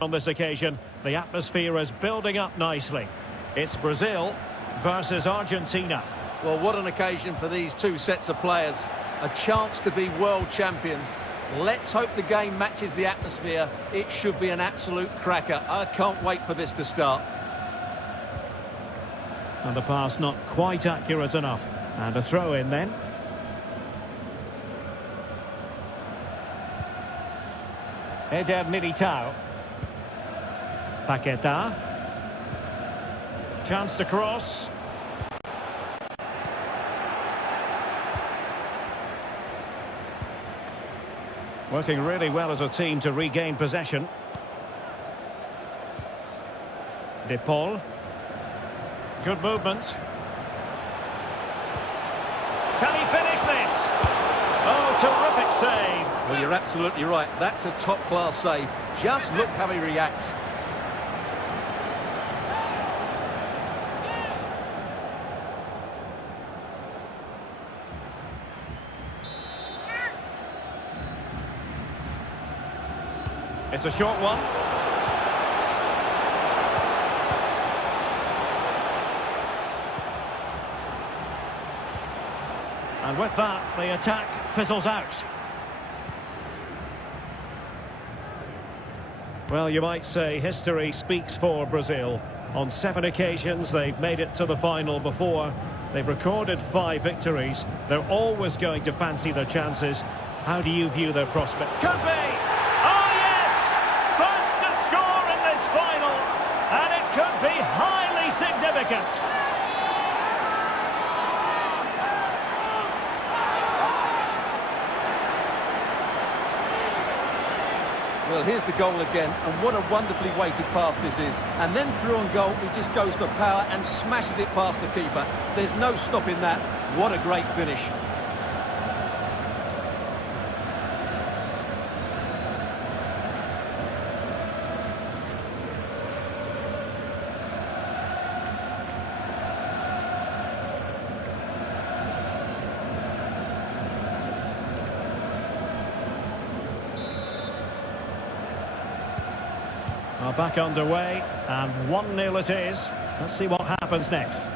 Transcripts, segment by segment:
On this occasion, the atmosphere is building up nicely. It's Brazil versus Argentina. Well, what an occasion for these two sets of players. A chance to be world champions. Let's hope the game matches the atmosphere. It should be an absolute cracker. I can't wait for this to start. And the pass not quite accurate enough. And a throw in then. Eder Militao. Paqueta. Chance to cross. Working really well as a team to regain possession. De Paul. Good movement. Can he finish this? Oh, terrific save. Well, you're absolutely right. That's a top-class save. Just look how he reacts. It's a short one. And with that, the attack fizzles out. Well, you might say history speaks for Brazil. On 7 occasions, they've made it to the final before. They've recorded 5 victories. They're always going to fancy their chances. How do you view their prospect? Could be! Could be highly significant. Well, here's the goal again, and what a wonderfully weighted pass this is. And then through on goal, he just goes for power and smashes it past the keeper. There's no stopping that. What a great finish. Well, back underway, and 1-0 it is. Let's see what happens next.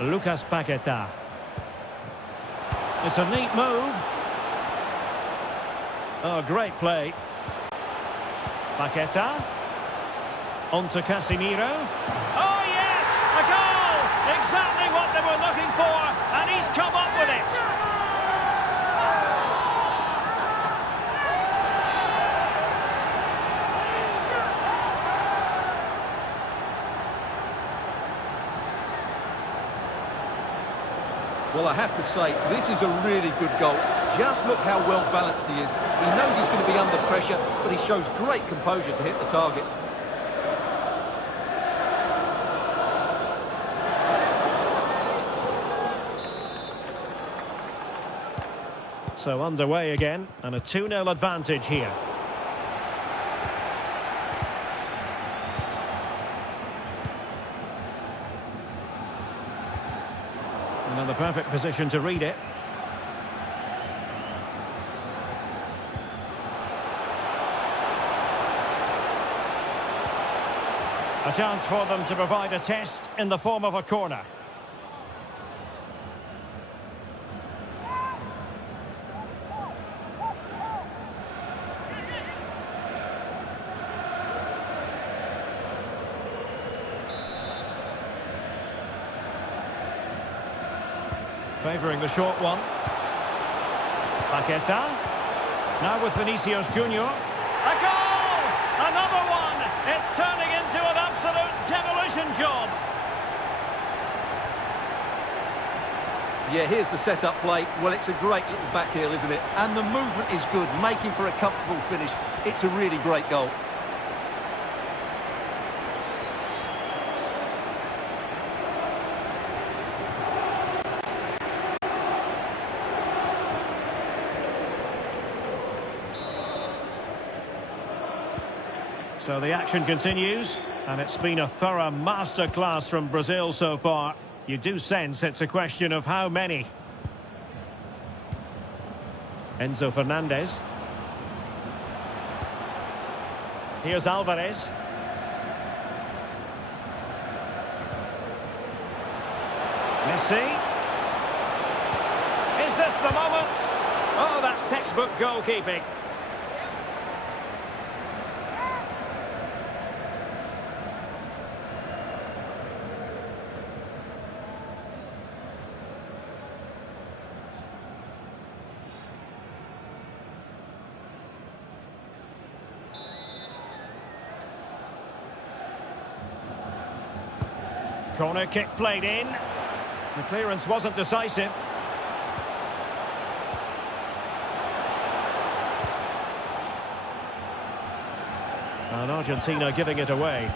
Lucas Paqueta. It's a neat move. Oh, great play. Paqueta. On to Casemiro. Oh, yes! A goal! Exactly what they were looking for, and he's come up with it. Well, I have to say, this is a really good goal. Just look how well balanced he is. He knows he's going to be under pressure, but he shows great composure to hit the target. So underway again, and a 2-0 advantage here. And in the perfect position to read it. A chance for them to provide a test in the form of a corner. Favouring the short one. Paqueta. Now with Vinicius Junior. A goal! Another one! It's turning into an absolute demolition job. Yeah, here's the set-up play. Well, it's a great little back heel, isn't it? And the movement is good, making for a comfortable finish. It's a really great goal. So the action continues, and it's been a thorough masterclass from Brazil so far. You do sense it's a question of how many. Enzo Fernandez. Here's Alvarez. Messi. Is this the moment? Oh, that's textbook goalkeeping. Corner kick played in. The clearance wasn't decisive. And Argentina giving it away.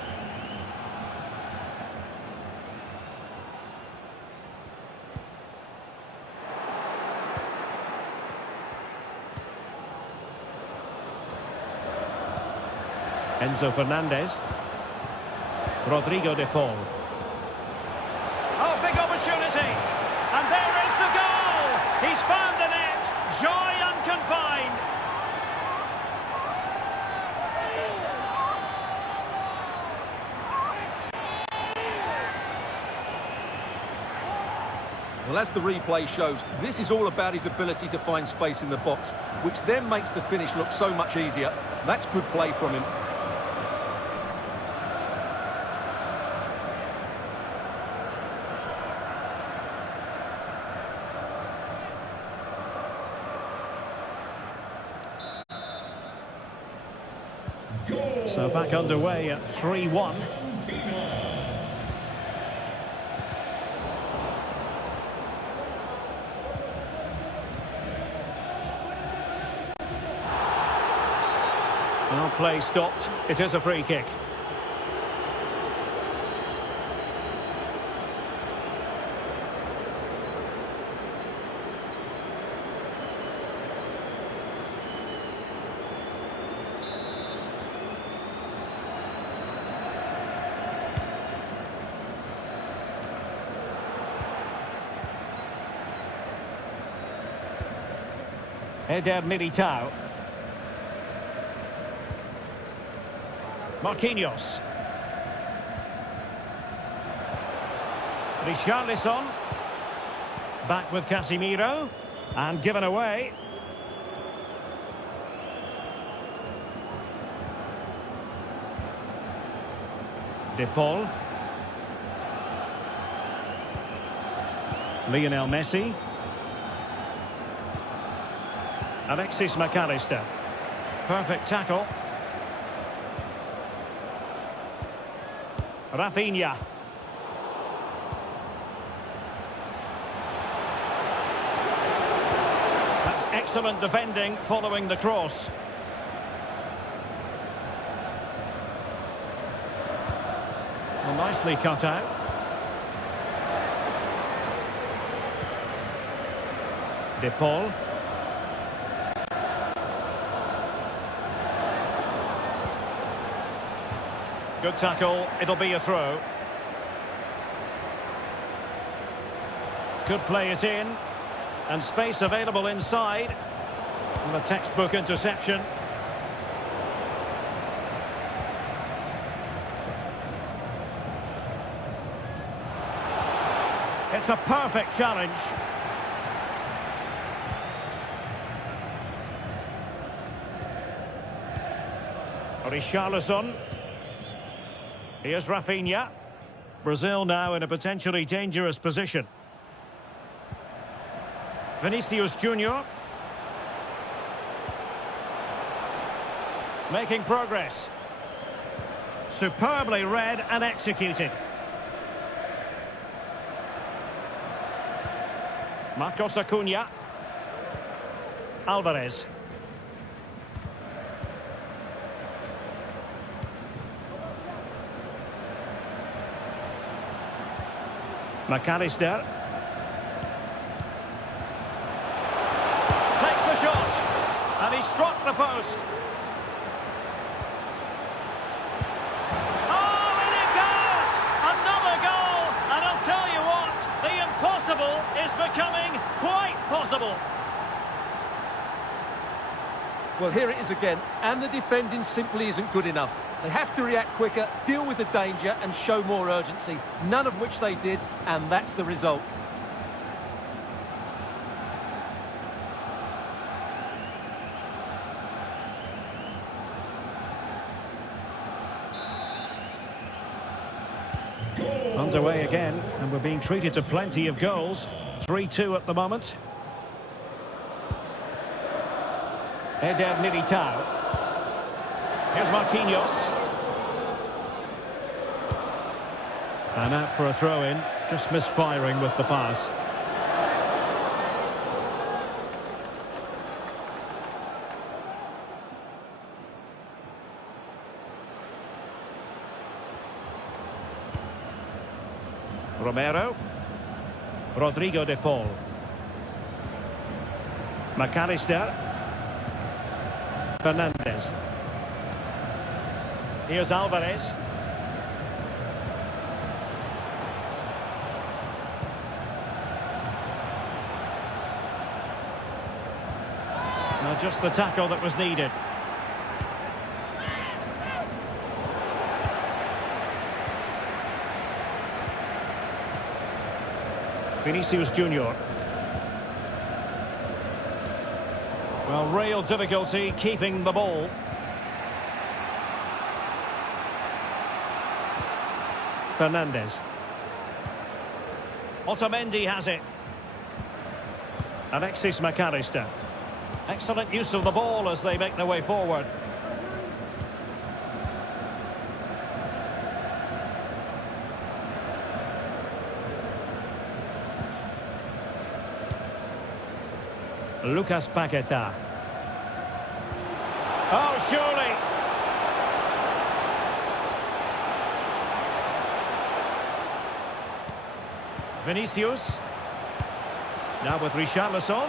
Enzo Fernandez. Rodrigo de Paul. Oh, big opportunity. And there is the goal. He's found the net. Joy unconfined. Well, as the replay shows, this is all about his ability to find space in the box, which then makes the finish look so much easier. That's good play from him. So back underway at 3-1. Now play stopped. It is a free kick. Eder Militao. Marquinhos. Richarlison. Back with Casemiro. And given away. De Paul. Lionel Messi. Alexis McAllister. Perfect tackle. Rafinha. That's excellent defending following the cross. Well, nicely cut out. De Paul. Good tackle, it'll be a throw. Could play it in. And space available inside. And a textbook interception. It's a perfect challenge. Richarlison. Here's Rafinha. Brazil now in a potentially dangerous position. Vinicius Junior. Making progress. Superbly read and executed. Marcos Acuna. Alvarez. McAllister. Takes the shot. And he struck the post. Oh, in it goes! Another goal! And I'll tell you what, is becoming quite possible. Well, here it is again, and the defending simply isn't good enough. They have to react quicker, deal with the danger, and show more urgency, none of which they did, and that's the result. Underway again, and we're being treated to plenty of goals. 3-2 at the moment. Eder Militao. Here's Marquinhos. And out for a throw-in, just misfiring with the pass. Romero. Rodrigo de Paul. McAllister. Fernandez. Here's Alvarez. Now just the tackle that was needed. Vinicius Junior. Well, real difficulty keeping the ball. Fernandez. Otamendi has it. Alexis McAllister. Excellent use of the ball as they make their way forward. Lucas Paqueta. Oh, surely. Vinicius. Now with Richarlison.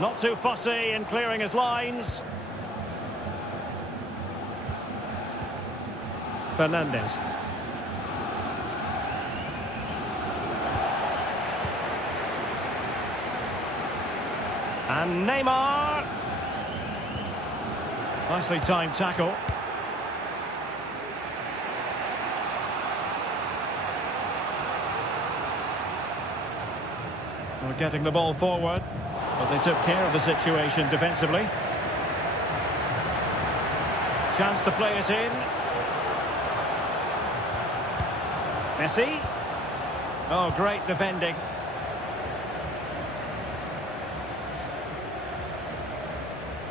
Not too fussy in clearing his lines. Fernandez. And Neymar. Nicely timed tackle. We're getting the ball forward, but they took care of the situation defensively. Chance to play it in. Messi. Oh, great defending.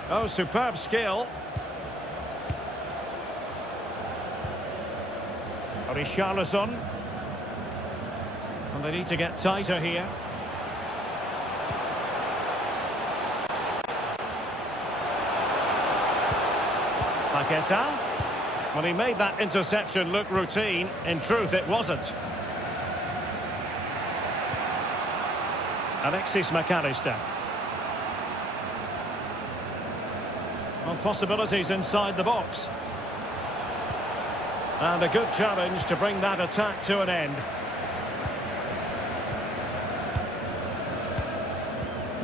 Oh, superb skill. Richarlison. And they need to get tighter here. Paqueta. Well, he made that interception look routine. In truth, it wasn't. Alexis McAllister. Well, possibilities inside the box. And a good challenge to bring that attack to an end.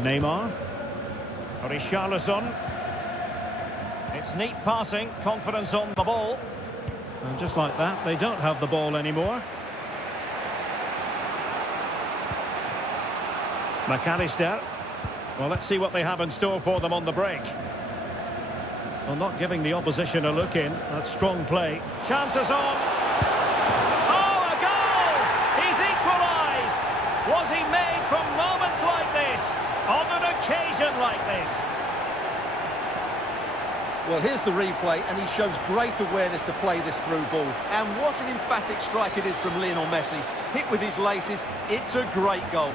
Neymar. Richarlison. It's neat passing, confidence on the ball. And just like that, they don't have the ball anymore. McAllister. Well, let's see what they have in store for them on the break. Well, not giving the opposition a look in. That's strong play. Chances on. Oh, a goal! He's equalised! Was he made from moments like this? On an occasion like this? Well, here's the replay, and he shows great awareness to play this through ball. And what an emphatic strike it is from Lionel Messi. Hit with his laces, it's a great goal.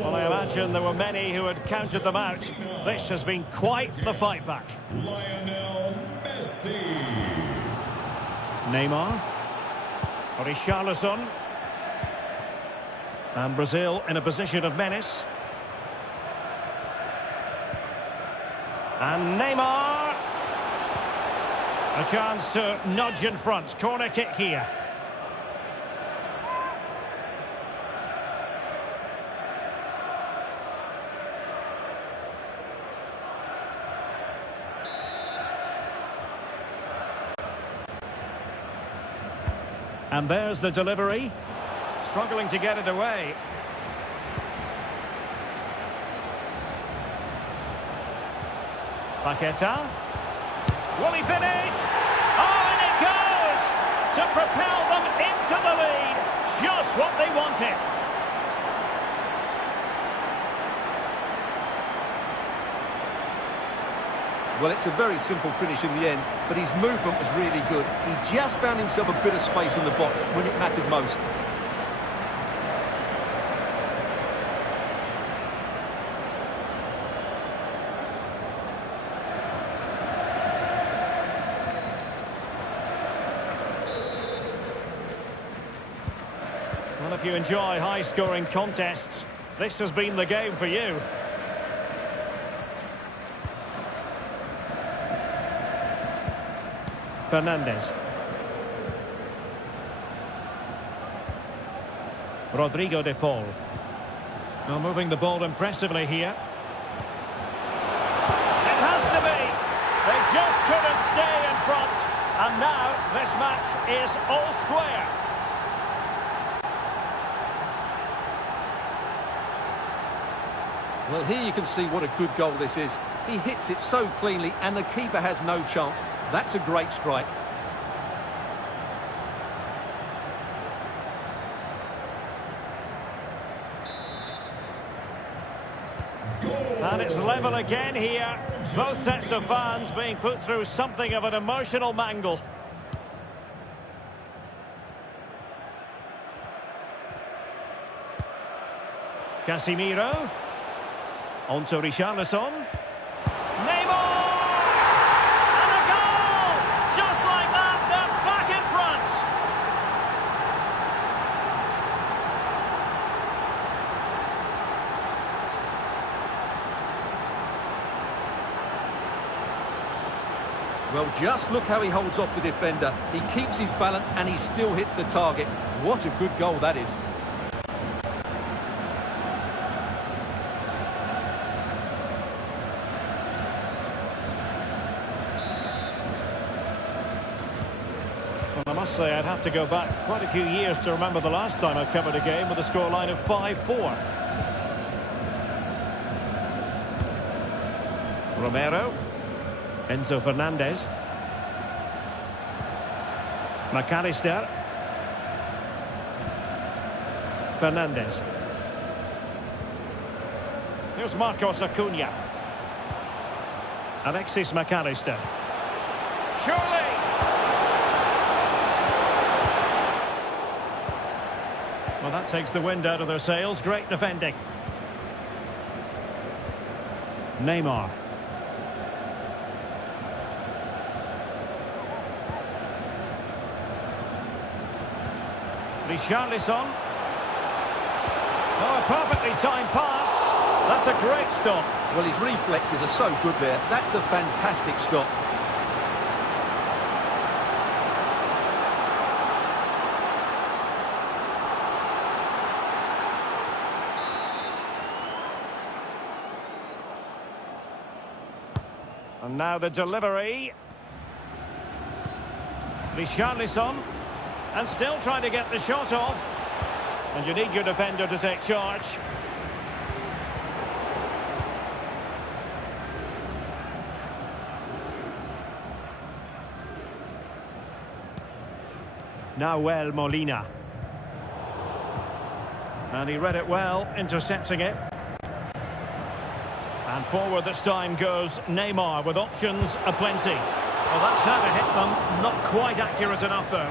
Well, I imagine there were many who had counted them out. This has been quite the fight back. Lionel Messi. Neymar. Richarlison. And Brazil in a position of menace. And Neymar. A chance to nudge in front. Corner kick here. And there's the delivery. Struggling to get it away. Paqueta. Will he finish? Oh, and it goes! To propel them into the lead. Just what they wanted. Well, it's a very simple finish in the end, but his movement was really good. He just found himself a bit of space in the box when it mattered most. Well, if you enjoy high-scoring contests, this has been the game for you. Fernandes. Rodrigo de Paul. Well, moving the ball impressively here. It has to be. They just couldn't stay in front. And now this match is all square. Well, here you can see what a good goal this is. He hits it so cleanly and the keeper has no chance. That's a great strike. And it's level again here. Both sets of fans being put through something of an emotional mangle. Casemiro. On to Richarlison. Neymar! And a goal! Just like that, they're back in front! Well, just look how he holds off the defender. He keeps his balance and he still hits the target. What a good goal that is. Well, I must say I'd have to go back quite a few years to remember the last time I covered a game with a scoreline of 5-4. Romero. Enzo Fernandez. McAllister. Fernandez. Here's Marcos Acuna. Alexis McAllister. Surely! Well, that takes the wind out of their sails. Great defending. Neymar. Richarlison. Oh, a perfectly timed pass. That's a great stop. Well, his reflexes are so good there. That's a fantastic stop. And now the delivery. Richarlison. And still trying to get the shot off. And you need your defender to take charge. Nahuel Molina. And he read it well, intercepting it. And forward this time goes Neymar with options aplenty. Well, that's how to hit them. Not quite accurate enough, though.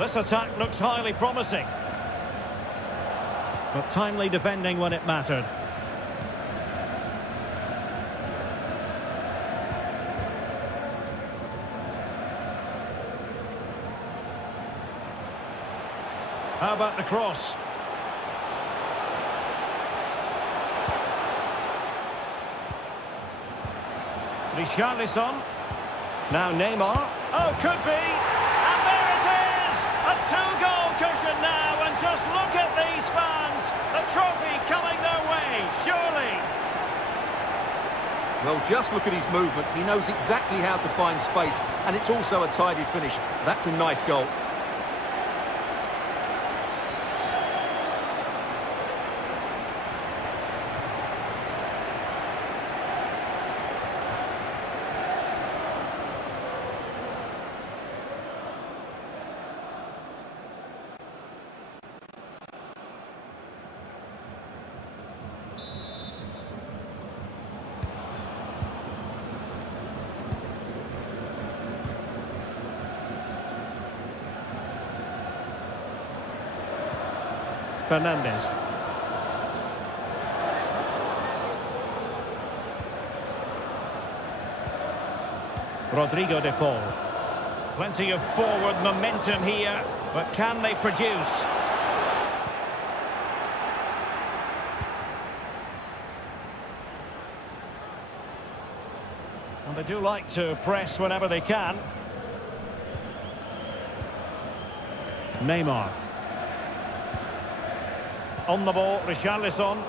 This attack looks highly promising. But timely defending when it mattered. How about the cross? Richarlison. Now Neymar. Oh, could be. And there it is! A two-goal cushion now, and just look at these fans. The trophy coming their way, surely. Well, just look at his movement. He knows exactly how to find space, and it's also a tidy finish. That's a nice goal. Fernandes. Rodrigo de Paul. Plenty of forward momentum here, but can they produce? And they do like to press whenever they can. Neymar. On the ball, Richarlison.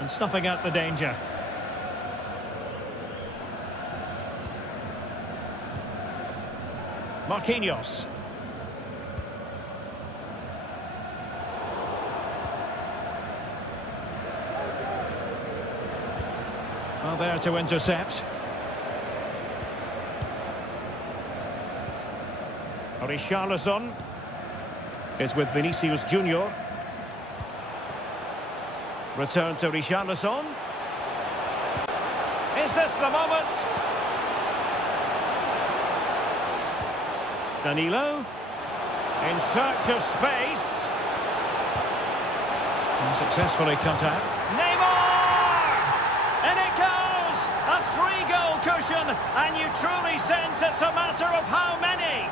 And snuffing out the danger. Marquinhos. Well, there to intercept. Richarlison is with Vinicius Junior. Return to Richarlison. Is this the moment? Danilo in search of space. And successfully cut out. Neymar! And it goes! A three-goal cushion, and you truly sense it's a matter of how many.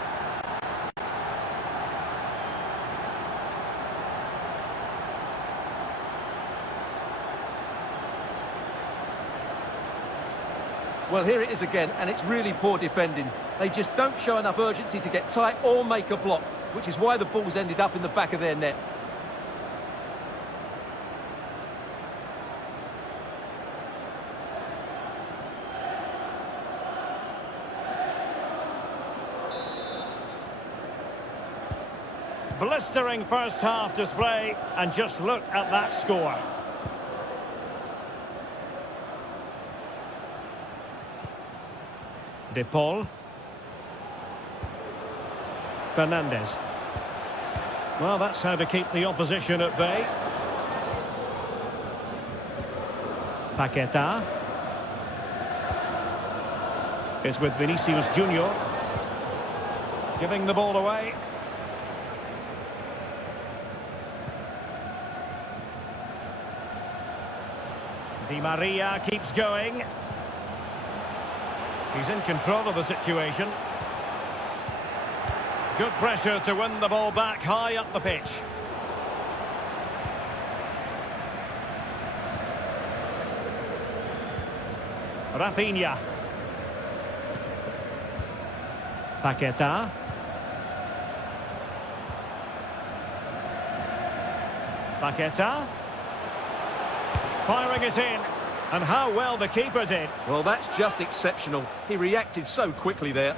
Well, here it is again, and it's really poor defending. They just don't show enough urgency to get tight or make a block, which is why the ball's ended up in the back of their net. Blistering first half display, and just look at that score. De Paul. Fernandes. Well, that's how to keep the opposition at bay. Paqueta. Is with Vinicius Junior. Giving the ball away. Di Maria keeps going. He's in control of the situation. Good pressure to win the ball back high up the pitch. Rafinha. Paqueta. Paqueta. Firing it in. And how well the keeper did. Well, that's just exceptional. He reacted so quickly there.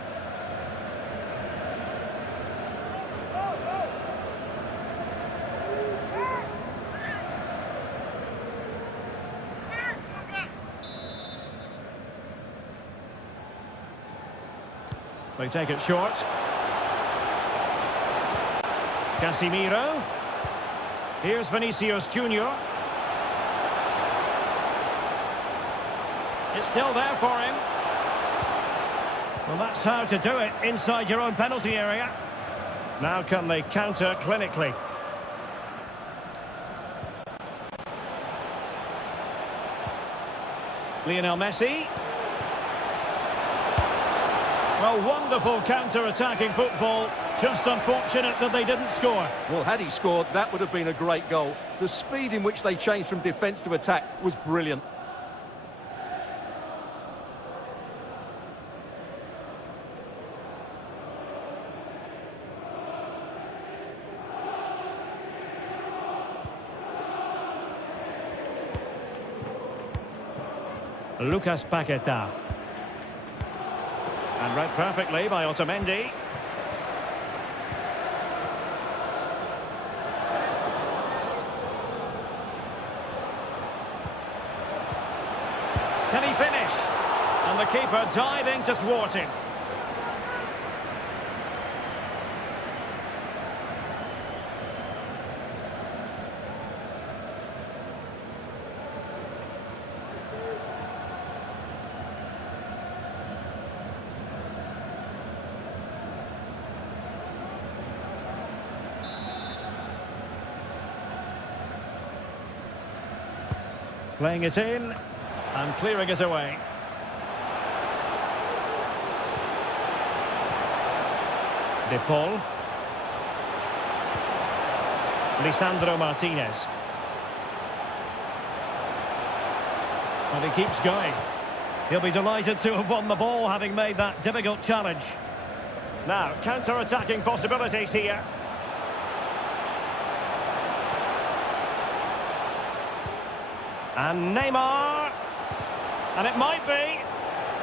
They take it short. Casemiro. Here's Vinicius Junior. It's still there for him. Well, that's how to do it inside your own penalty area. Now can they counter clinically? Lionel Messi. Well, wonderful counter-attacking football. Just unfortunate that they didn't score. Well, had he scored, that would have been a great goal. The speed in which they changed from defence to attack was brilliant. Lucas Paqueta. And read perfectly by Otamendi. Can he finish? And the keeper diving to thwart him. Playing it in and clearing it away. De Paul. Lisandro Martinez. And he keeps going. He'll be delighted to have won the ball, having made that difficult challenge. Now, counter-attacking possibilities here. And Neymar. And it might be.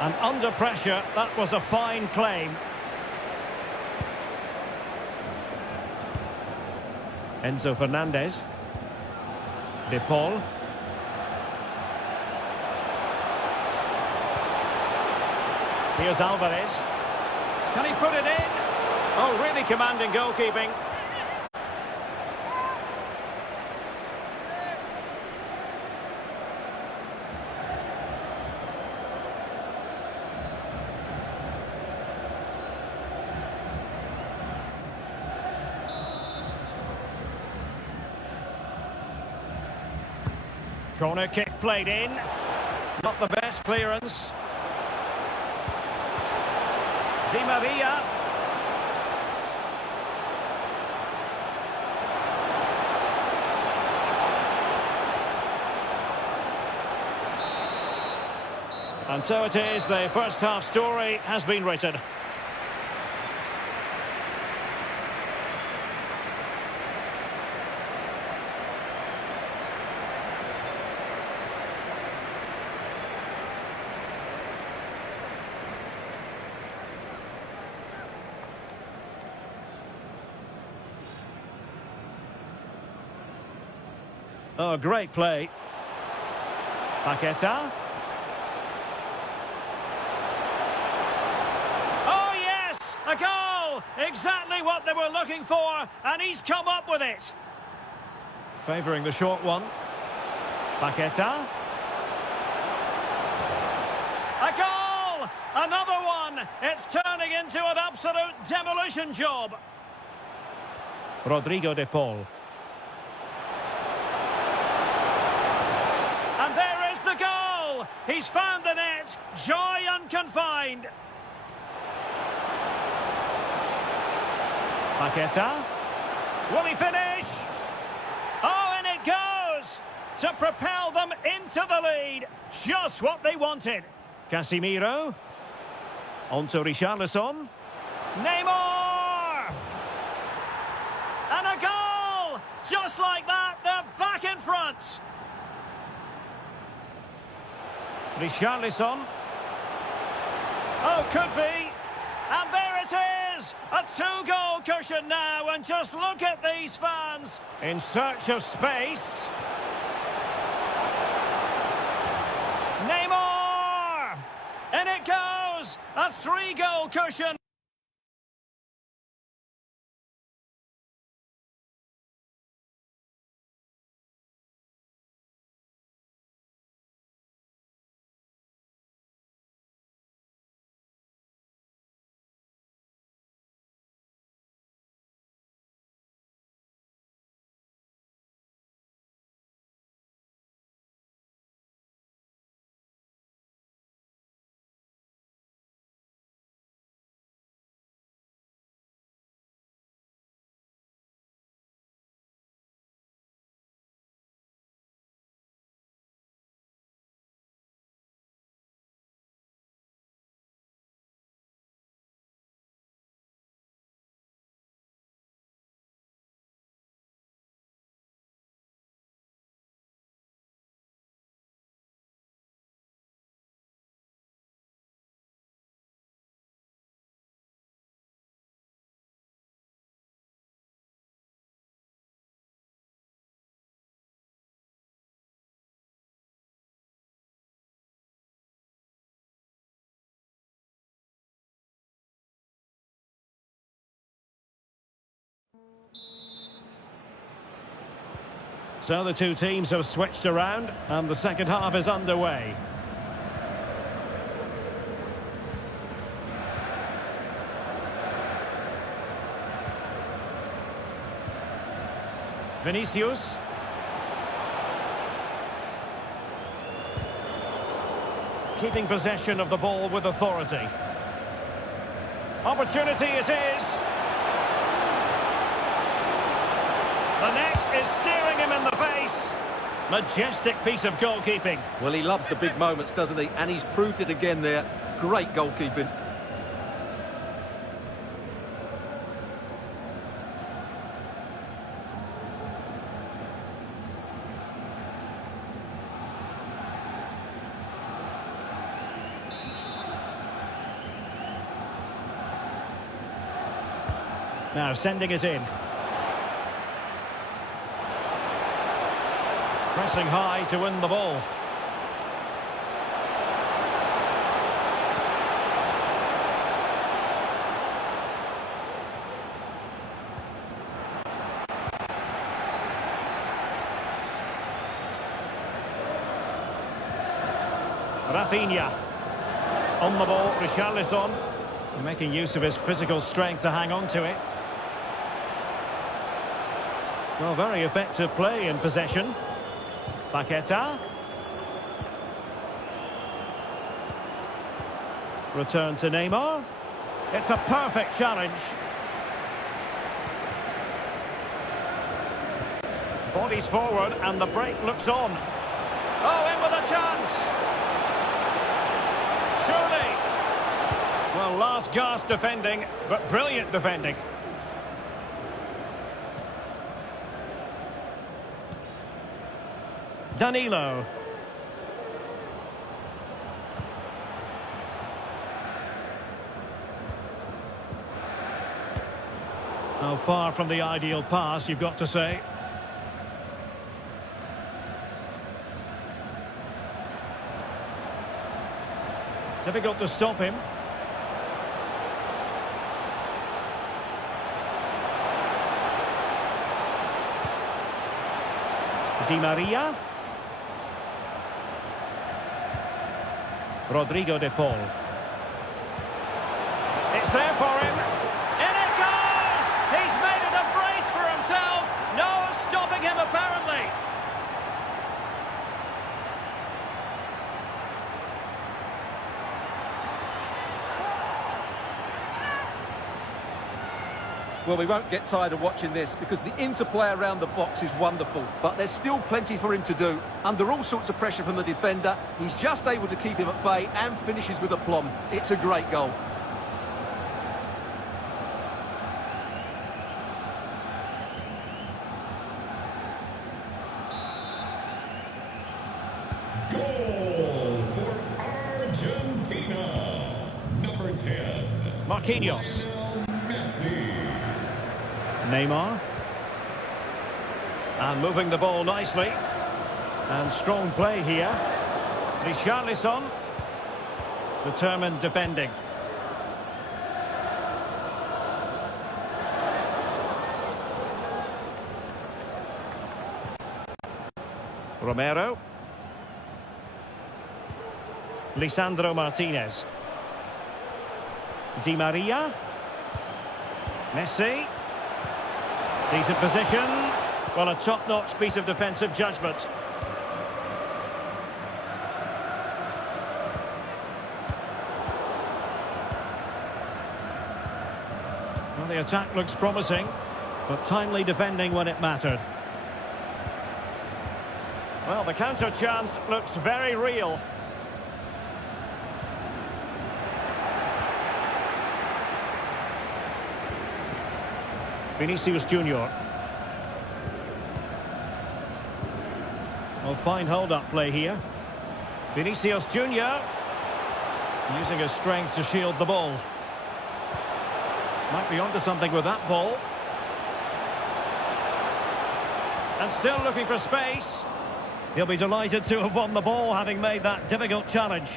And under pressure, that was a fine claim. Enzo Fernandez. De Paul. Here's Alvarez. Can he put it in? Oh, really commanding goalkeeping. Corner kick played in. Not the best clearance. Di Maria. And so it is, the first half story has been written. Oh, great play. Paqueta. Oh, yes! A goal! Exactly what they were looking for, and he's come up with it. Favouring the short one. Paqueta. A goal! Another one! It's turning into an absolute demolition job. Rodrigo de Paul. And there is the goal! He's found the net, joy unconfined. Paqueta. Will he finish? Oh, and it goes! To propel them into the lead. Just what they wanted. Casemiro. On to Richarlison. Neymar! And a goal! Just like that, they're back in front. Richarlison. Oh, could be. And there it is! A two-goal cushion now, and just look at these fans. In search of space. Neymar! And it goes! A three-goal cushion. So the two teams have switched around and the second half is underway. Vinicius. Keeping possession of the ball with authority. Opportunity it is. The net is staring him in the face. Majestic piece of goalkeeping. Well, he loves the big moments, doesn't he? And he's proved it again there. Great goalkeeping. Now sending it in. Pressing high to win the ball. Rafinha. On the ball, Richarlison. Making use of his physical strength to hang on to it. Well, very effective play in possession. Paqueta. Return to Neymar. It's a perfect challenge. Bodies forward and the break looks on. Oh, in with a chance. Surely. Well, last gasp defending, but brilliant defending. Danilo. Now far from the ideal pass, you've got to say. Difficult to stop him. Di Maria. Rodrigo de Paul. It's there for him. In it goes! He's made it a brace for himself. No stopping him, apparently. Well, we won't get tired of watching this because the interplay around the box is wonderful. But there's still plenty for him to do. Under all sorts of pressure from the defender, he's just able to keep him at bay and finishes with aplomb. It's a great goal. Goal for Argentina. Number 10. Marquinhos. Messi. Neymar. And moving the ball nicely. And strong play here. Richarlison. Determined defending. Romero. Lisandro Martinez. Di Maria. Messi. Decent position. Well, a top-notch piece of defensive judgment. Well, the attack looks promising, but timely defending when it mattered. Well, the counter chance looks very real. Vinicius Junior. Well, fine hold-up play here. Vinicius Junior using his strength to shield the ball. Might be onto something with that ball. And still looking for space. He'll be delighted to have won the ball, having made that difficult challenge.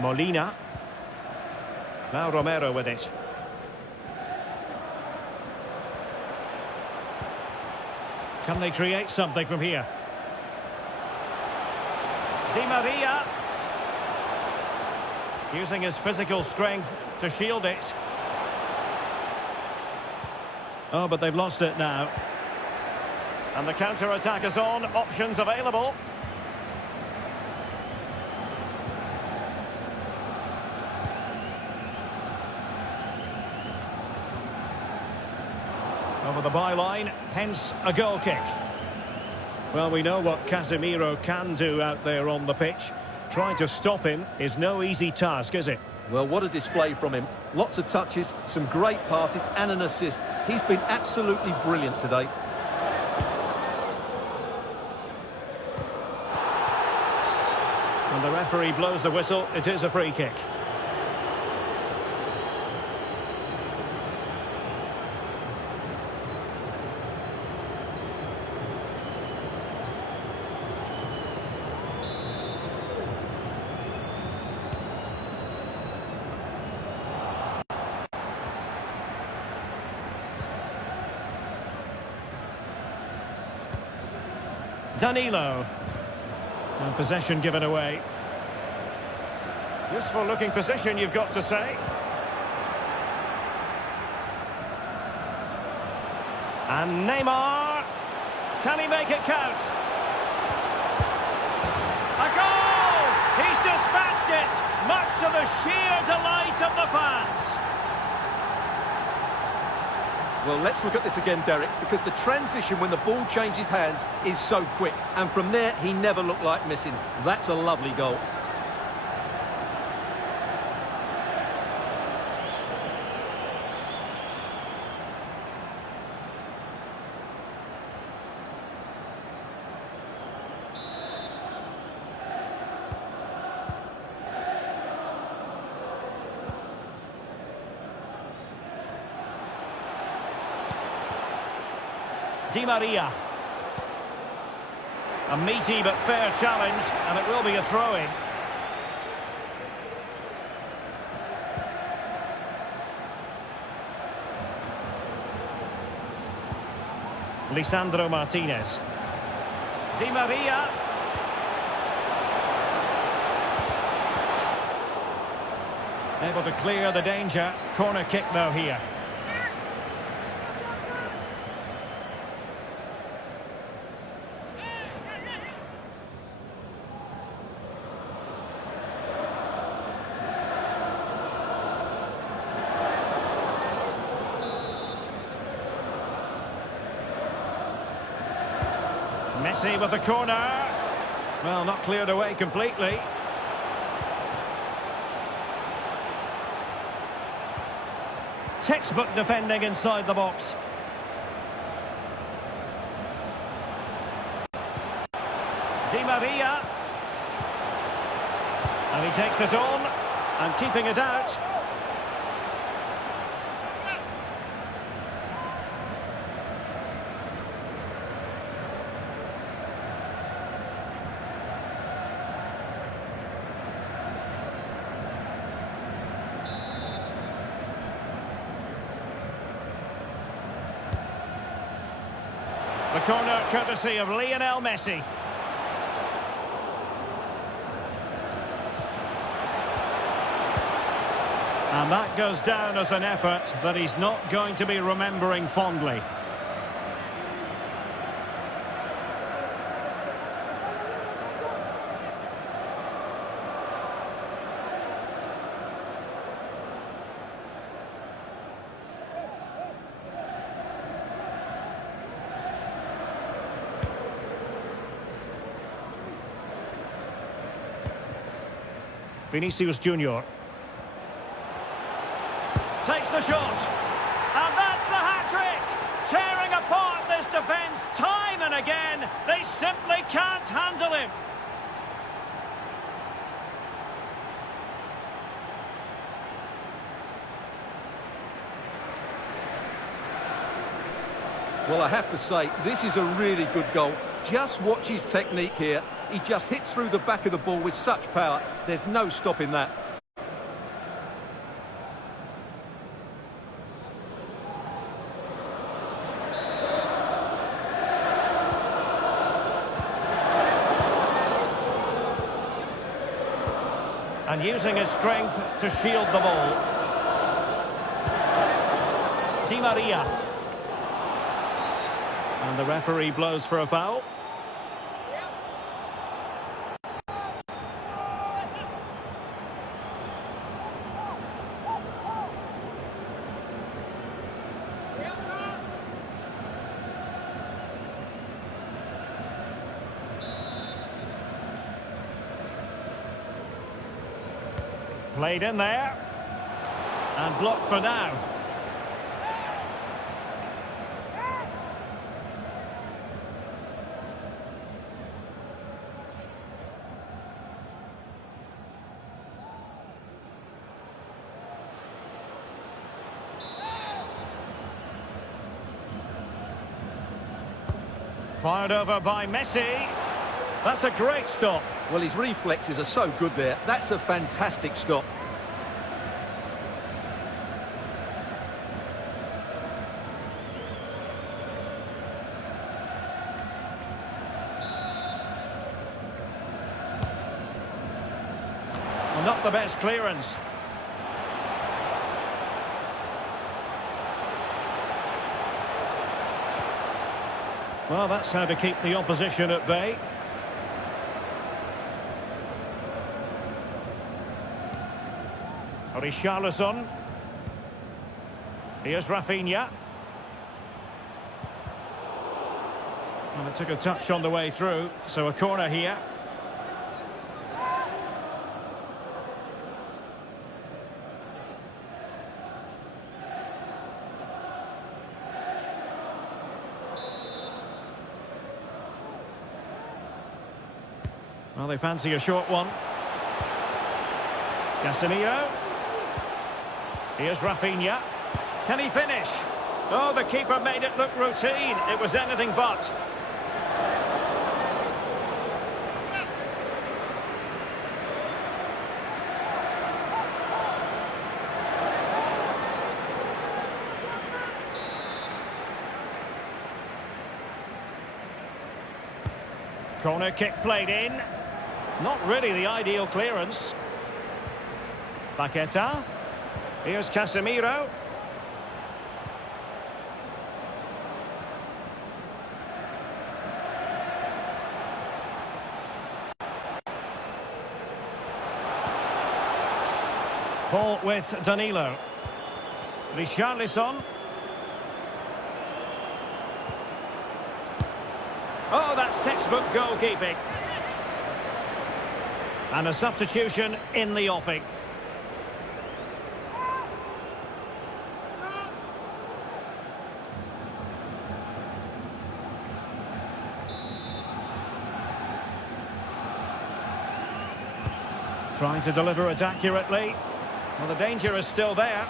Molina. Now Romero with it. Can they create something from here? Di Maria. Using his physical strength to shield it. Oh, but they've lost it now. And the counter-attack is on. Options available. Over the byline, hence a goal kick. Well, we know what Casemiro can do out there on the pitch. Trying to stop him is no easy task, is it? Well, what a display from him. Lots of touches, some great passes and an assist. He's been absolutely brilliant today. And the referee blows the whistle. It is a free kick. Danilo. And possession given away. Useful looking position, you've got to say. And Neymar. Can he make it count? A goal! He's dispatched it, much to the sheer delight of the fans. Well, let's look at this again, Derek, because the transition when the ball changes hands is so quick. And from there, he never looked like missing. That's a lovely goal. Di Maria. A meaty but fair challenge, and it will be a throw-in. Lisandro Martinez. Di Maria. Able to clear the danger. Corner kick though here. Messi with the corner. Well, not cleared away completely. Textbook defending inside the box. Di Maria. And he takes it on and keeping it out. The corner courtesy of Lionel Messi. And that goes down as an effort that he's not going to be remembering fondly. Vinicius Junior takes the shot, and that's the hat-trick, tearing apart this defence time and again. They simply can't handle him. Well, I have to say, this is a really good goal. Just watch his technique here. He just hits through the back of the ball with such power. There's no stopping that. And using his strength to shield the ball. Di Maria. And the referee blows for a foul. Played in there. And blocked for now. Fired over by Messi. That's a great stop. Well, his reflexes are so good there. That's a fantastic stop. Well, not the best clearance. Well, that's how to keep the opposition at bay. Richarlison. Here's Rafinha. And it took a touch on the way through, so a corner here. Well, they fancy a short one. Casemiro. Here's Rafinha. Can he finish? Oh, the keeper made it look routine. It was anything but. Corner kick played in. Not really the ideal clearance. Paqueta. Here's Casemiro. Ball with Danilo. Richarlison. Oh, that's textbook goalkeeping. And a substitution in the offing. Trying to deliver it accurately. Well, the danger is still there.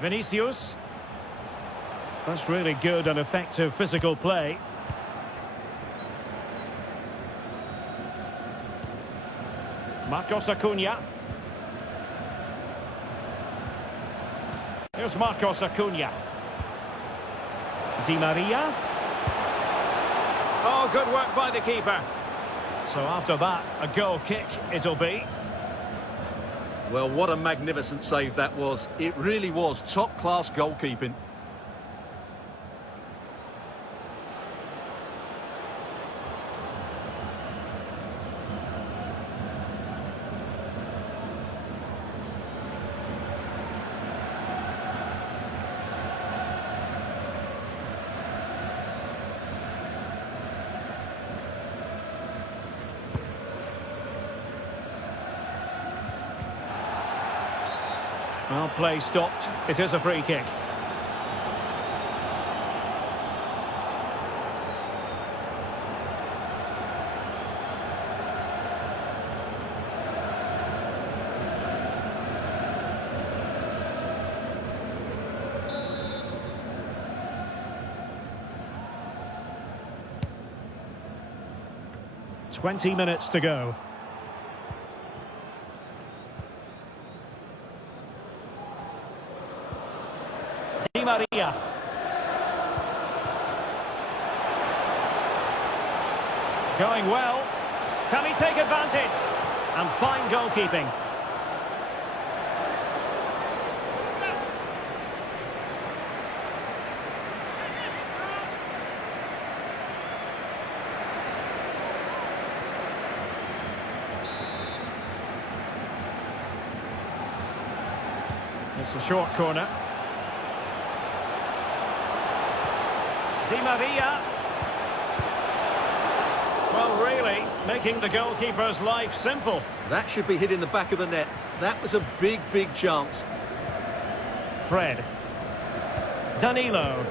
Vinicius. That's really good and effective physical play. Marcos Acuna. Here's Marcos Acuna. Di Maria. Oh, good work by the keeper. So after that, a goal kick it'll be. Well, what a magnificent save that was. It really was top-class goalkeeping. Well, play stopped. It is a free kick. Twenty minutes to go. Di Maria. Going well. Can he take advantage? And fine goalkeeping. It's a short corner. Di Maria. Well, really, making the goalkeeper's life simple. That should be hit in the back of the net. That was a big, big chance. Fred. Danilo.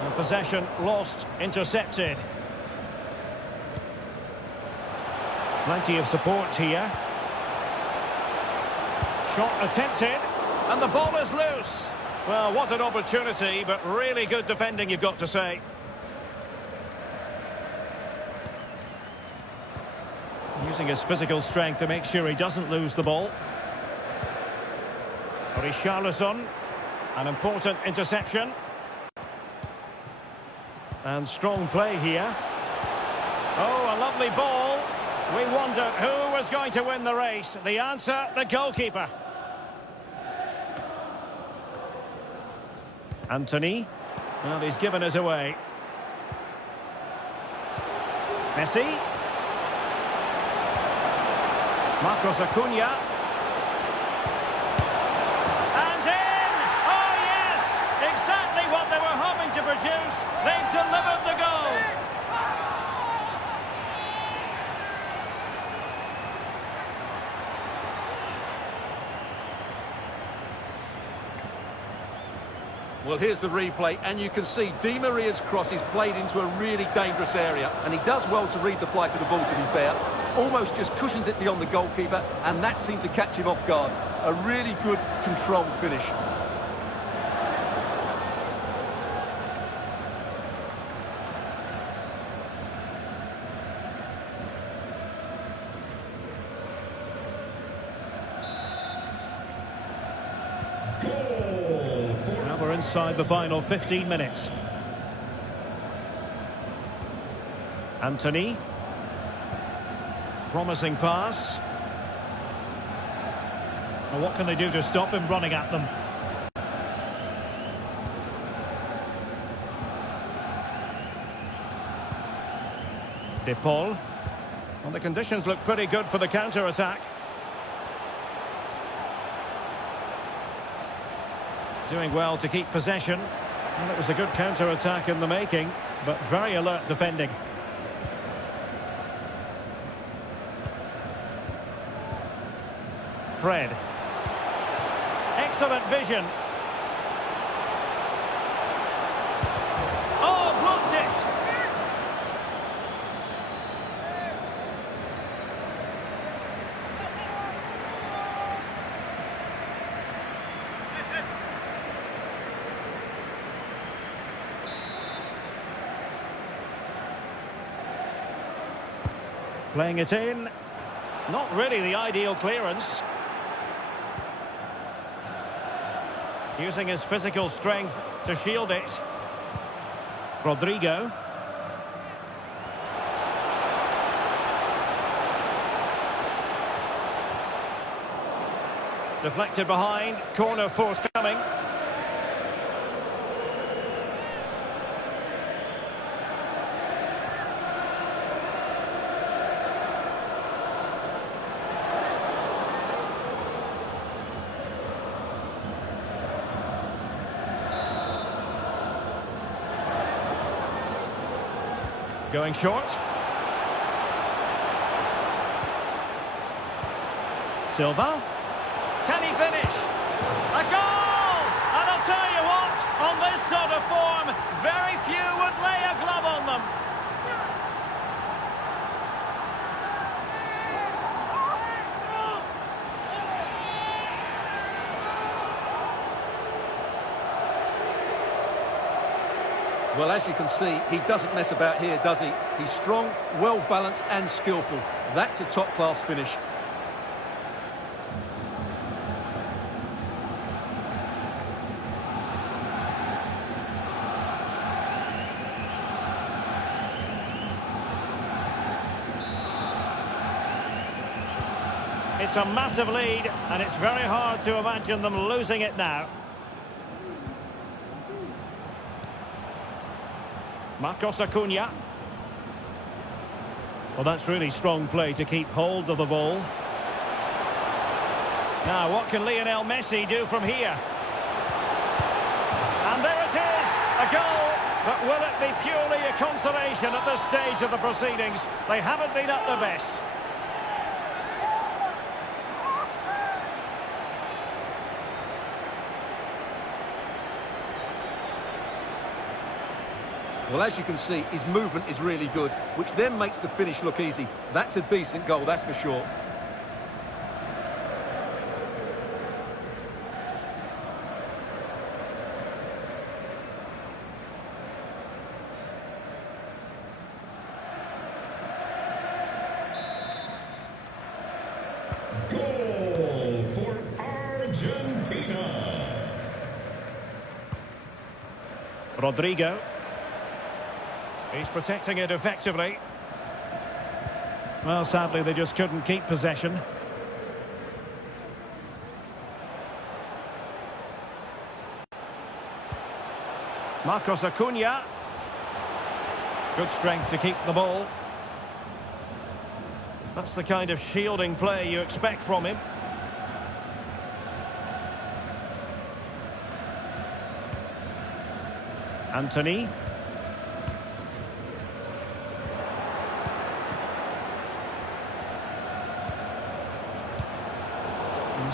And possession lost, intercepted. Plenty of support here. Shot attempted, and the ball is loose. Well, what an opportunity, but really good defending, you've got to say. Using his physical strength to make sure he doesn't lose the ball. Richarlison, an important interception. And strong play here. Oh, a lovely ball. We wondered who was going to win the race. The answer, the goalkeeper. Anthony. Well, he's given us away. Messi. Marcos Acuna. And in! Oh, yes! Exactly what they were hoping to produce. They've delivered the goal. Well, here's the replay, and you can see Di Maria's cross is played into a really dangerous area, and he does well to read the flight of the ball, to be fair. Almost just cushions it beyond the goalkeeper, and that seemed to catch him off guard. A really good, controlled finish. Goal for Now we're inside the final 15 minutes. Anthony. Promising pass. Well, what can they do to stop him running at them? De Paul. Well, the conditions look pretty good for the counter-attack. Doing well to keep possession. Well, it was a good counter-attack in the making, but very alert defending. Fred. Excellent vision. Oh, blocked it! Playing it in. Not really the ideal clearance. Using his physical strength to shield it. Rodrigo. Deflected behind, corner forthcoming. Going short. Silva. Can he finish? A goal! And I'll tell you what, on this sort of form, very few would lay a glove on them. Well, as you can see, he doesn't mess about here, does he? He's strong, well-balanced and skillful. That's a top-class finish. It's a massive lead, and it's very hard to imagine them losing it now. Marcos Acuna. Well, that's really strong play to keep hold of the ball. Now, what can Lionel Messi do from here? And there it is, a goal. But will it be purely a consolation at this stage of the proceedings? They haven't been at their best. Well, as you can see, his movement is really good, which then makes the finish look easy. That's a decent goal, that's for sure. Goal for Argentina. Rodrigo. He's protecting it effectively. Well, sadly, they just couldn't keep possession. Marcos Acuna. Good strength to keep the ball. That's the kind of shielding play you expect from him. Anthony.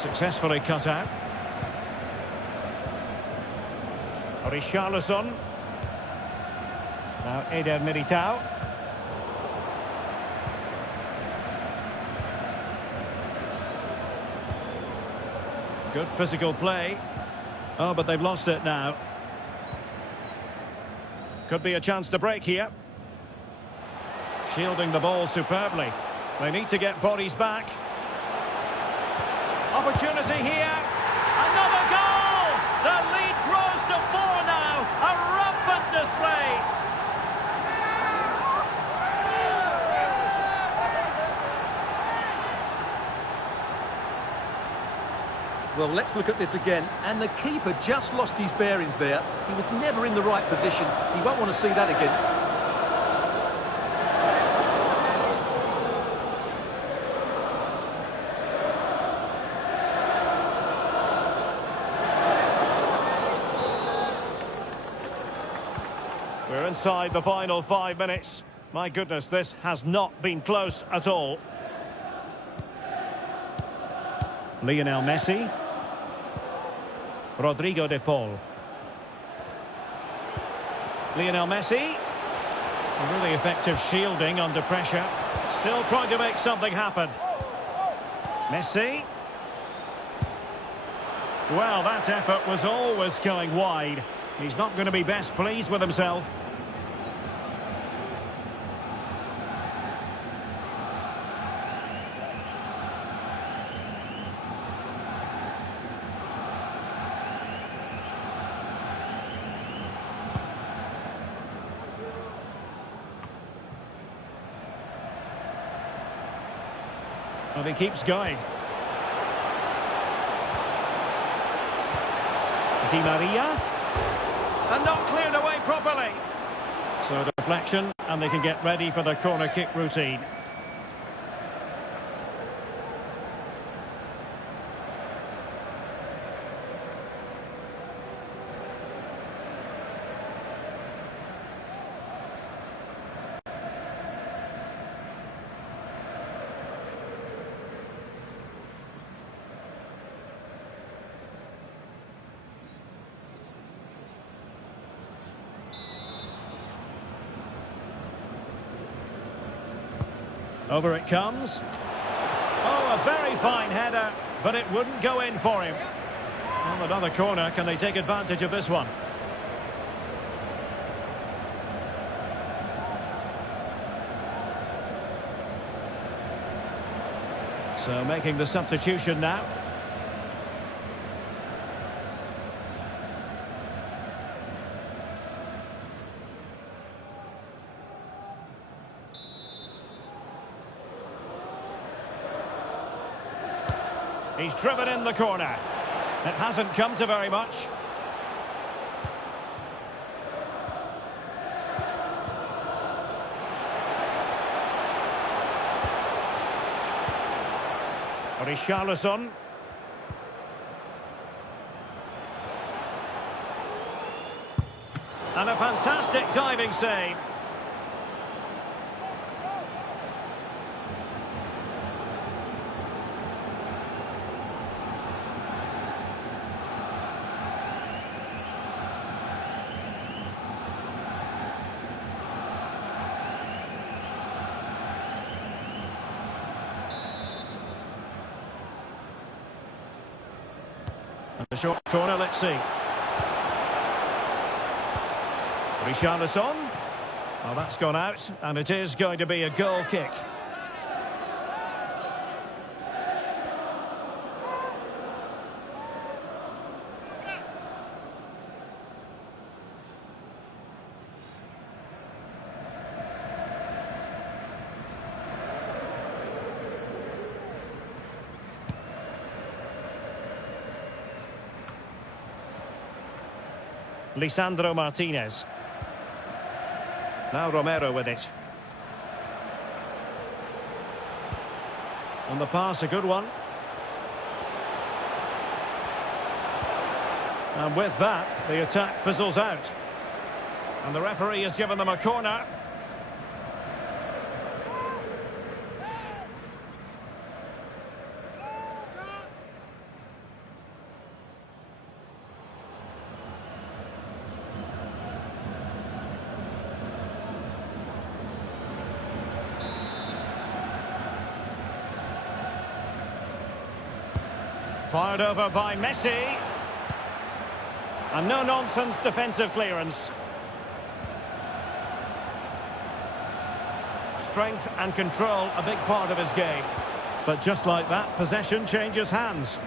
Successfully cut out. Richarlison. Now Eder Militao. Good physical play. Oh, but they've lost it now. Could be a chance to break here. Shielding the ball superbly. They need to get bodies back. Opportunity here. Another goal! The lead grows to 4 now. A rampant display. Well, let's look at this again. And the keeper just lost his bearings there. He was never in the right position. He won't want to see that again. We're inside the final 5 minutes. My goodness, this has not been close at all. Lionel Messi. Rodrigo de Paul. Lionel Messi. A really effective shielding under pressure. Still trying to make something happen. Messi. Well, that effort was always going wide. He's not going to be best pleased with himself. Well, he keeps going. Di Maria. And not cleared away properly. So deflection, and they can get ready for the corner kick routine. Over it comes. Oh, a very fine header, but it wouldn't go in for him. On another corner, can they take advantage of this one? So making the substitution now. He's driven in the corner. It hasn't come to very much. Richarlison. And a fantastic diving save. The short corner, let's see. Richarlison. Well, that's gone out, and it is going to be a goal kick. Lisandro Martinez. Now Romero with it. On the pass, a good one. And with that, the attack fizzles out. And the referee has given them a corner. Fired over by Messi. And no-nonsense defensive clearance. Strength and control, a big part of his game. But just like that, possession changes hands.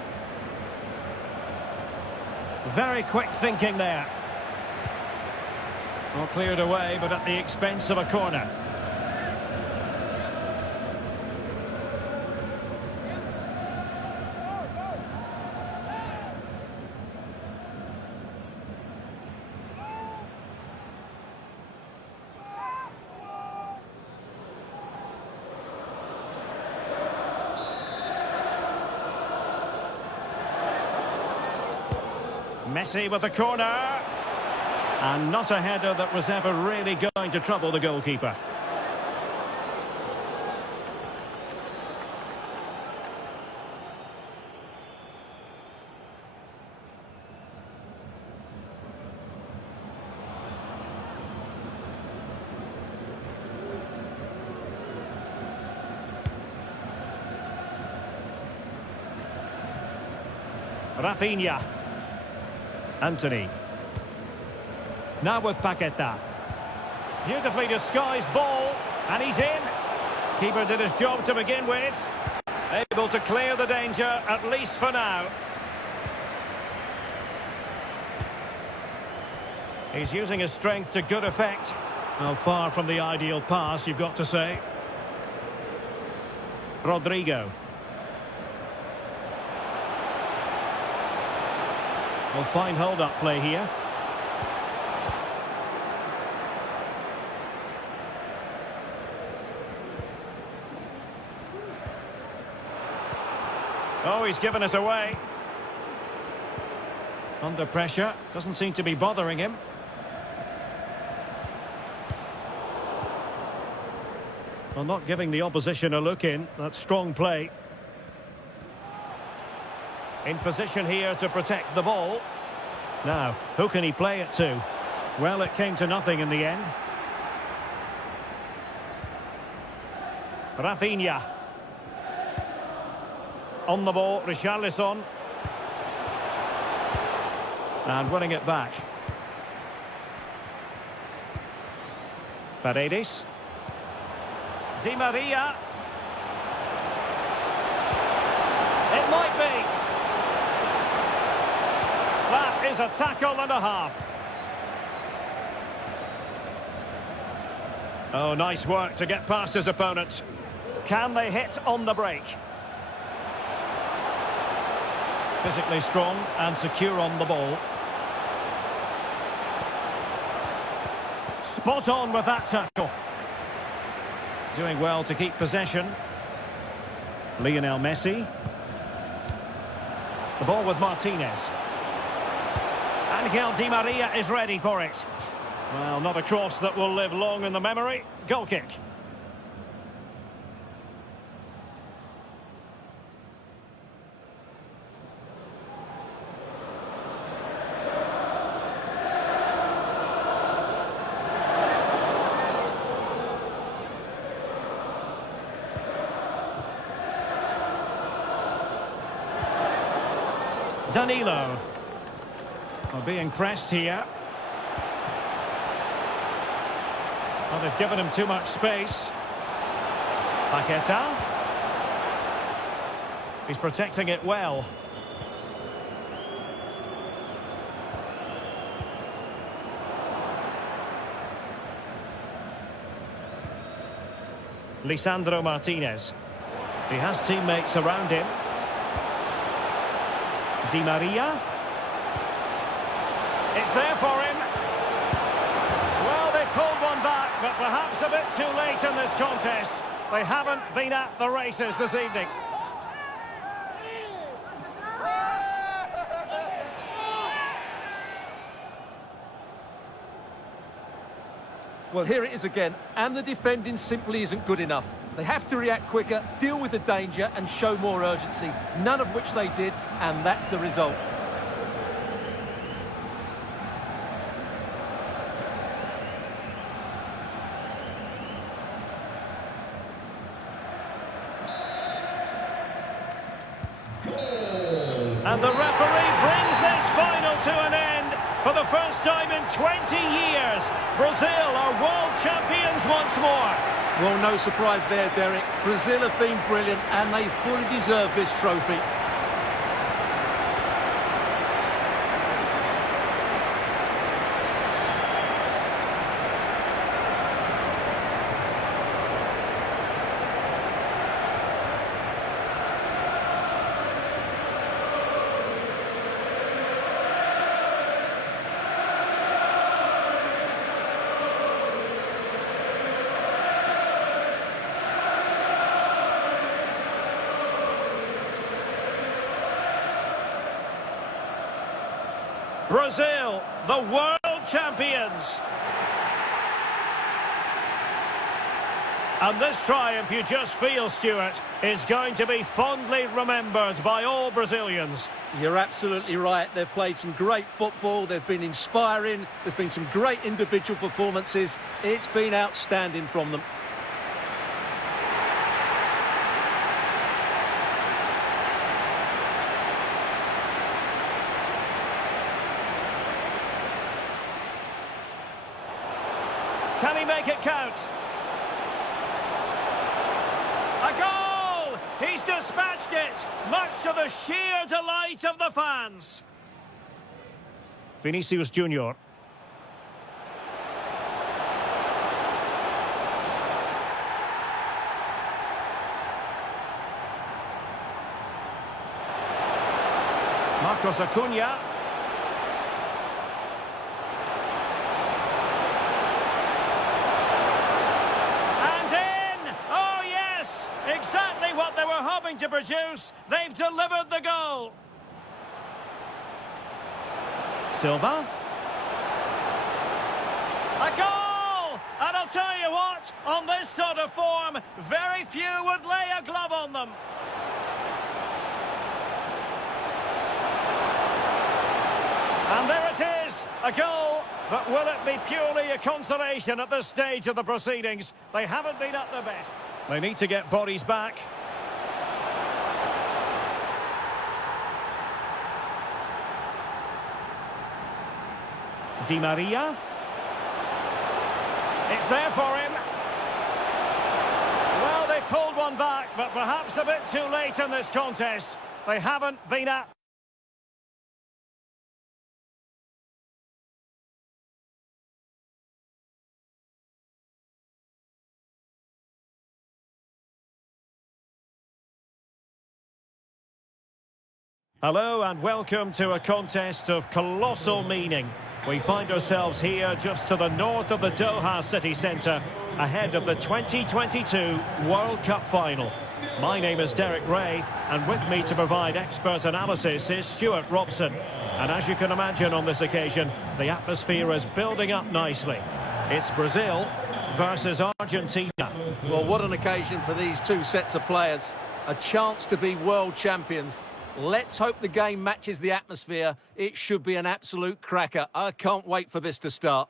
Very quick thinking there. Well, cleared away, but at the expense of a corner. Messi with the corner. And not a header that was ever really going to trouble the goalkeeper. Rafinha. Anthony. Now with Paqueta. Beautifully disguised ball. And he's in. Keeper did his job to begin with. Able to clear the danger, at least for now. He's using his strength to good effect. Well, far from the ideal pass, you've got to say. Rodrigo. Well, fine hold-up play here. Oh, he's given us away. Under pressure, doesn't seem to be bothering him. Well, not giving the opposition a look in. That's strong play. In position here to protect the ball. Now, who can he play it to? Well, it came to nothing in the end. Rafinha. On the ball, Richarlison. And winning it back. Paredes. Di Maria. It might be. That is a tackle and a half. Oh, nice work to get past his opponent. Can they hit on the break? Physically strong and secure on the ball. Spot on with that tackle. Doing well to keep possession. Lionel Messi. The ball with Martinez. Angel Di Maria is ready for it. Well, not a cross that will live long in the memory. Goal kick. Danilo. Well, being pressed here. Well, they've given him too much space. Paqueta. He's protecting it well. Lisandro Martinez. He has teammates around him. Di Maria. It's there for him. Well, they pulled one back, but perhaps a bit too late in this contest. They haven't been at the races this evening. Well, here it is again, and the defending simply isn't good enough. They have to react quicker, deal with the danger, and show more urgency, none of which they did, and that's the result. And the referee brings this final to an end. For the first time in 20 years, Brazil are world champions once more. Well, no surprise there, Derek. Brazil have been brilliant, and they fully deserve this trophy. Brazil, the world champions. And this triumph, you just feel, Stuart, is going to be fondly remembered by all Brazilians. You're absolutely right. They've played some great football. They've been inspiring. There's been some great individual performances. It's been outstanding from them. Can he make it count? A goal! He's dispatched it, much to the sheer delight of the fans. Vinicius Junior. Marcos Acuna. Exactly what they were hoping to produce. They've delivered the goal. Silva. A goal! And I'll tell you what, on this sort of form, very few would lay a glove on them. And there it is, a goal. But will it be purely a consolation at this stage of the proceedings? They haven't been at their best. They need to get bodies back. Di Maria. It's there for him. Well, they pulled one back, but perhaps a bit too late in this contest. They haven't been at... Hello and welcome to a contest of colossal meaning. We find ourselves here just to the north of the Doha city centre, ahead of the 2022 World Cup final. My name is Derek Ray, and with me to provide expert analysis is Stuart Robson. And as you can imagine on this occasion, the atmosphere is building up nicely. It's Brazil versus Argentina. Well, what an occasion for these two sets of players. A chance to be world champions. Let's hope the game matches the atmosphere. It should be an absolute cracker. I can't wait for this to start.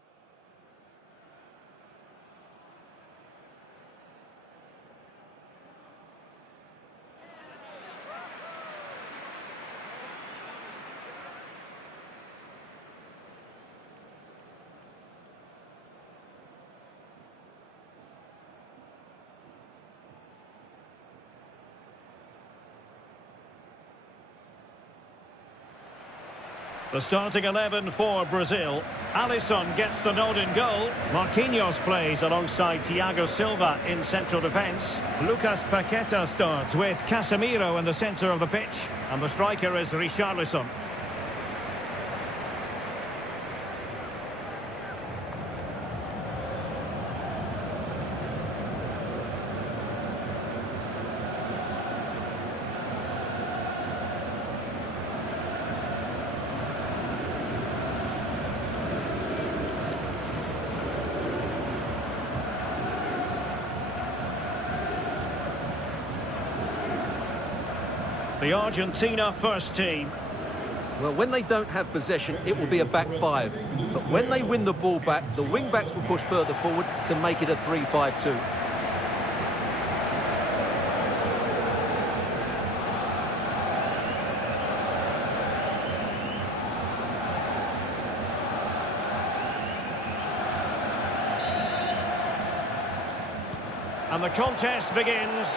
The starting 11 for Brazil. Alisson gets the nod in goal. Marquinhos plays alongside Thiago Silva in central defence. Lucas Paqueta starts with Casemiro in the centre of the pitch. And the striker is Richarlison. The Argentina first team. Well, when they don't have possession, it will be a back five. But when they win the ball back, the wing-backs will push further forward to make it a 3-5-2. And the contest begins.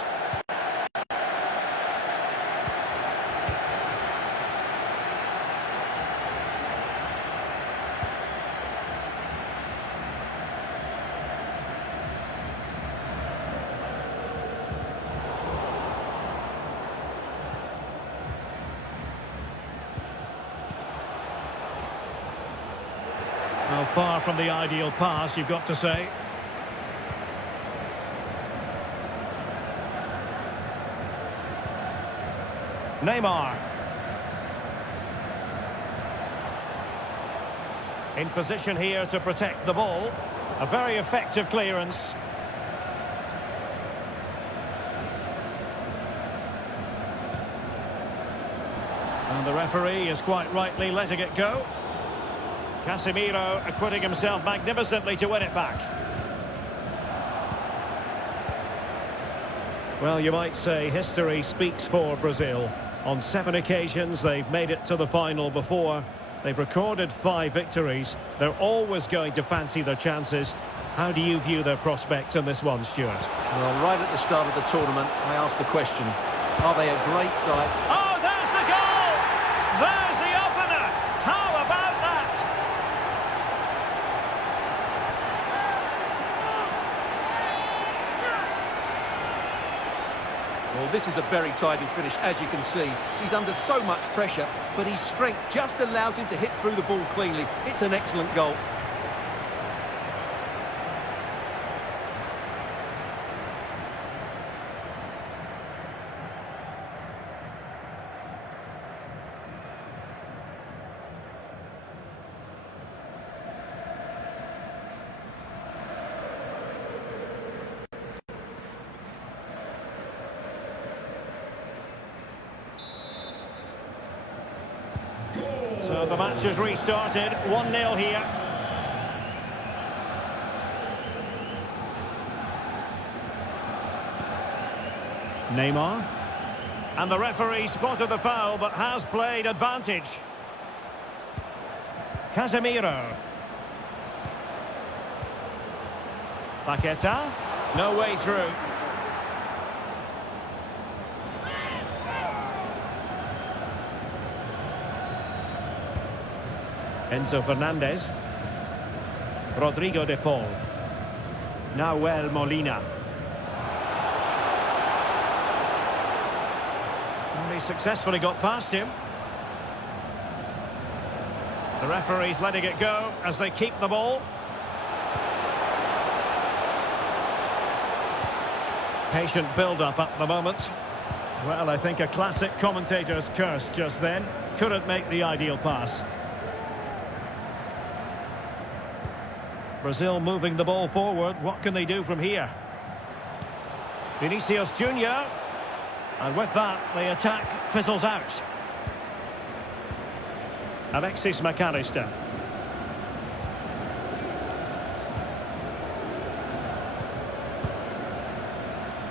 Well, far from the ideal pass, you've got to say. Neymar. In position here to protect the ball. A very effective clearance. And the referee is quite rightly letting it go. Casemiro acquitting himself magnificently to win it back. Well, you might say history speaks for Brazil. On 7 occasions, they've made it to the final before. They've recorded 5 victories. They're always going to fancy their chances. How do you view their prospects in this one, Stuart? Well, right at the start of the tournament, I asked the question, are they a great side? Oh, there's the goal! There's the opener! How about that? Well, this is a very tidy finish, as you can see. He's under so much pressure, but his strength just allows him to hit through the ball cleanly. It's an excellent goal. So the match has restarted, 1-0 here. Neymar. And the referee spotted the foul, but has played advantage. Casemiro. Paqueta. No way through. Enzo Fernandez. Rodrigo de Paul. Nahuel Molina. And he successfully got past him. The referee's letting it go as they keep the ball. Patient build-up at the moment. Well, I think a classic commentator's curse just then. Couldn't make the ideal pass. Brazil moving the ball forward. What can they do from here? Vinicius Junior. And with that, the attack fizzles out. Alexis McAllister.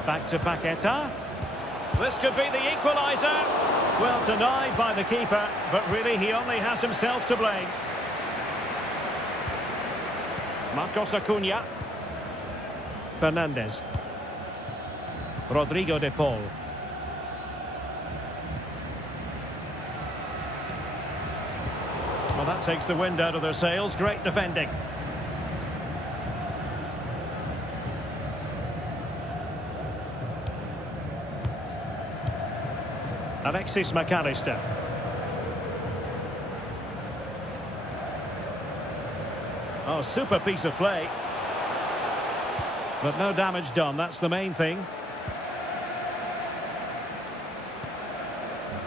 Back to Paqueta. This could be the equaliser. Well, denied by the keeper, but really he only has himself to blame. Marcos Acuna. Fernandes. Rodrigo de Paul. Well, that takes the wind out of their sails. Great defending. Alexis McAllister. Oh, super piece of play. But no damage done, that's the main thing.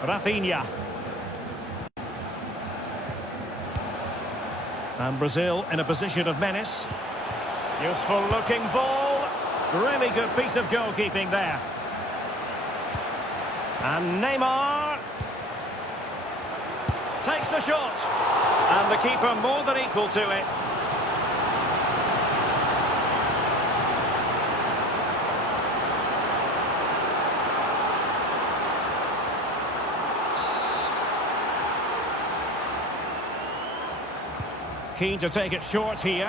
Rafinha. And Brazil in a position of menace. Useful looking ball. Really good piece of goalkeeping there. And Neymar takes the shot. And the keeper more than equal to it. Keen to take it short here.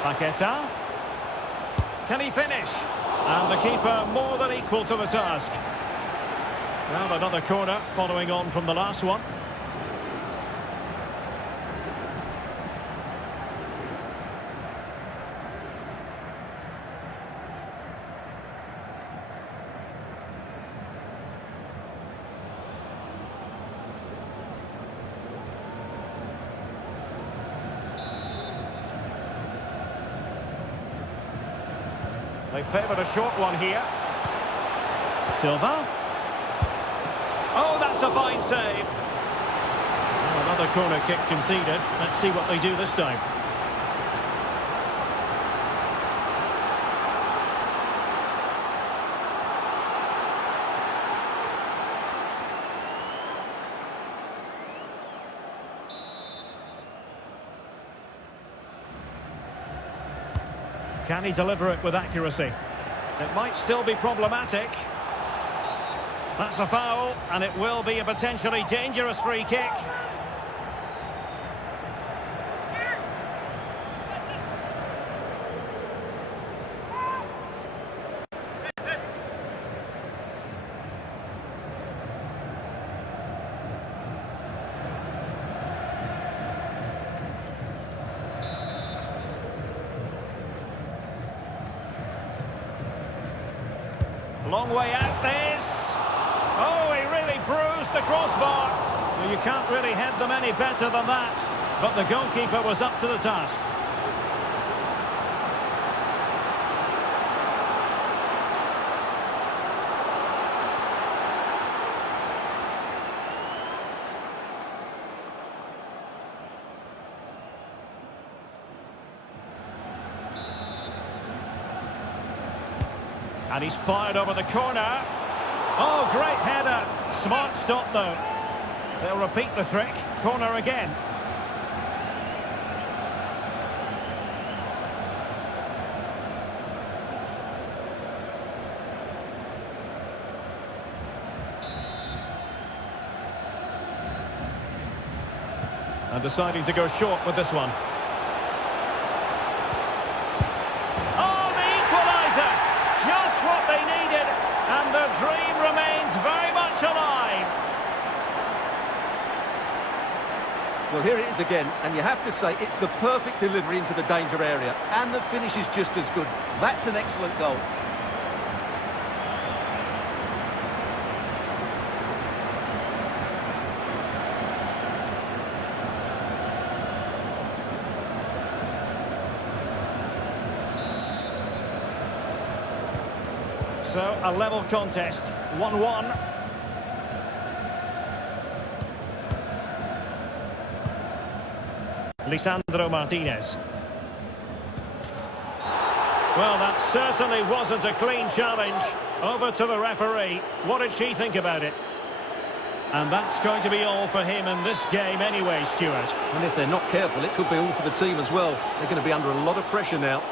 Paqueta. Can he finish? And the keeper more than equal to the task. Well, another corner following on from the last one. They favoured a short one here. Silva. Oh, that's a fine save. Well, another corner kick conceded. Let's see what they do this time. Can he deliver it with accuracy? It might still be problematic. That's a foul, and it will be a potentially dangerous free kick. Long way out this. Oh, he really bruised the crossbar. Well, you can't really head them any better than that. But the goalkeeper was up to the task. And he's fired over the corner. Oh, great header. Smart stop, though. They'll repeat the trick. Corner again. And deciding to go short with this one. Just what they needed, and the dream remains very much alive. Well, here it is again, and you have to say it's the perfect delivery into the danger area, and the finish is just as good. That's an excellent goal. So, a level contest, 1-1. Lisandro Martinez. Well, that certainly wasn't a clean challenge. Over to the referee. What did she think about it? And that's going to be all for him in this game anyway, Stuart. And if they're not careful, it could be all for the team as well. They're going to be under a lot of pressure now.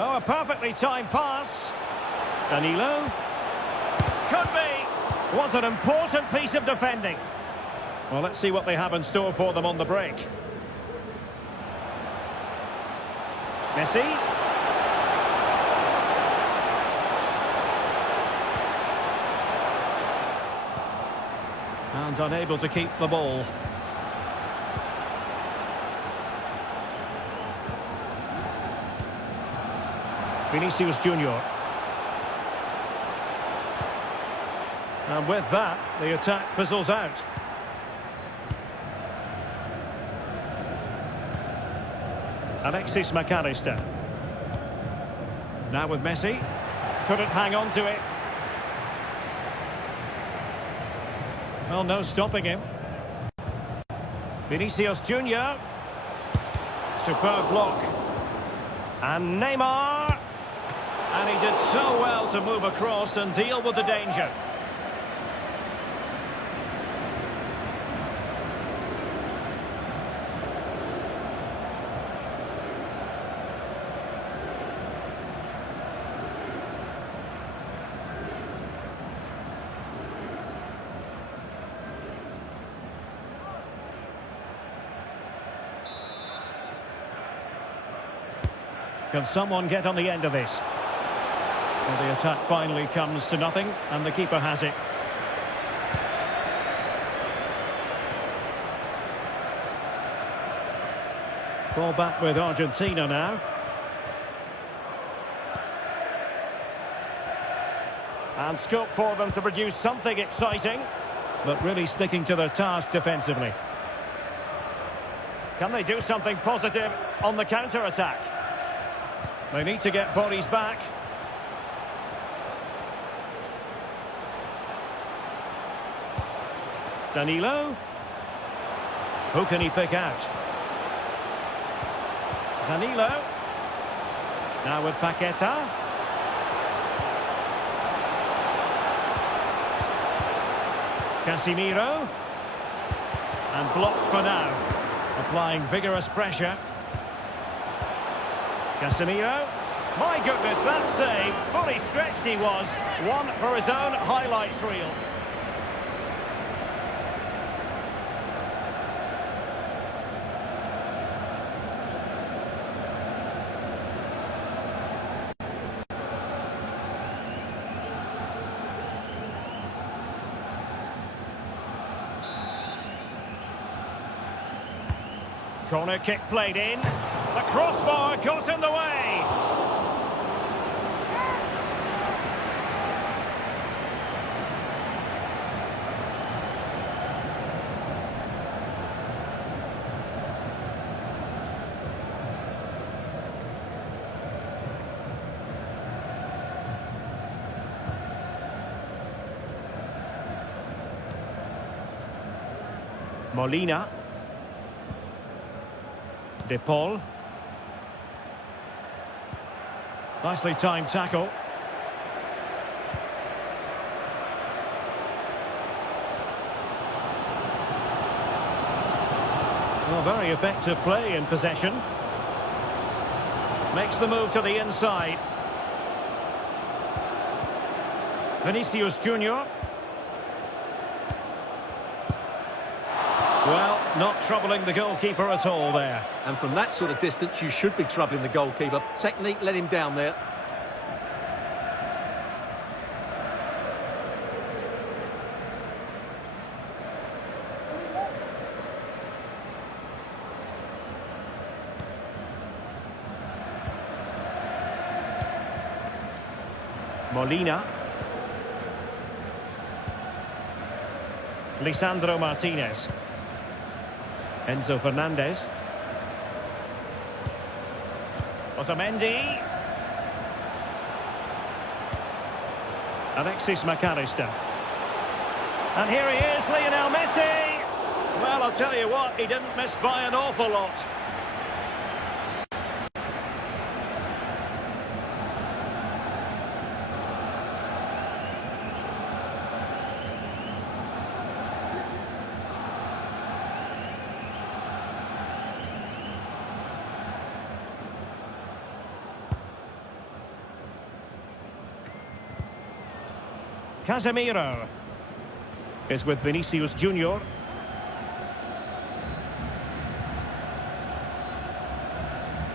Oh, a perfectly timed pass. Danilo. Could be. Was an important piece of defending. Well, let's see what they have in store for them on the break. Messi. And unable to keep the ball. Vinicius Junior. And with that, the attack fizzles out. Alexis McAllister. Now with Messi. Couldn't hang on to it. Well, no stopping him. Vinicius Junior. Superb block. And Neymar. And he did so well to move across and deal with the danger. Can someone get on the end of this? Well, the attack finally comes to nothing, and the keeper has it. Ball back with Argentina now. And scope for them to produce something exciting, but really sticking to their task defensively. Can they do something positive on the counter-attack? They need to get bodies back. Danilo. Who can he pick out? Danilo. Now with Paqueta. Casemiro. And blocked for now. Applying vigorous pressure. Casemiro. My goodness, that save. Fully stretched he was. One for his own highlights reel. Corner kick played in. The crossbar got in the way. Molina. De Paul. Nicely timed tackle. Well, very effective play in possession. Makes the move to the inside. Vinicius Junior. Well, not troubling the goalkeeper at all there. And from that sort of distance, you should be troubling the goalkeeper. Technique let him down there. Molina. Lisandro Martinez. Enzo Fernandez. Otamendi. Alexis McAllister. And here he is, Lionel Messi. Well, I'll tell you what, he didn't miss by an awful lot. Casemiro is with Vinicius Junior.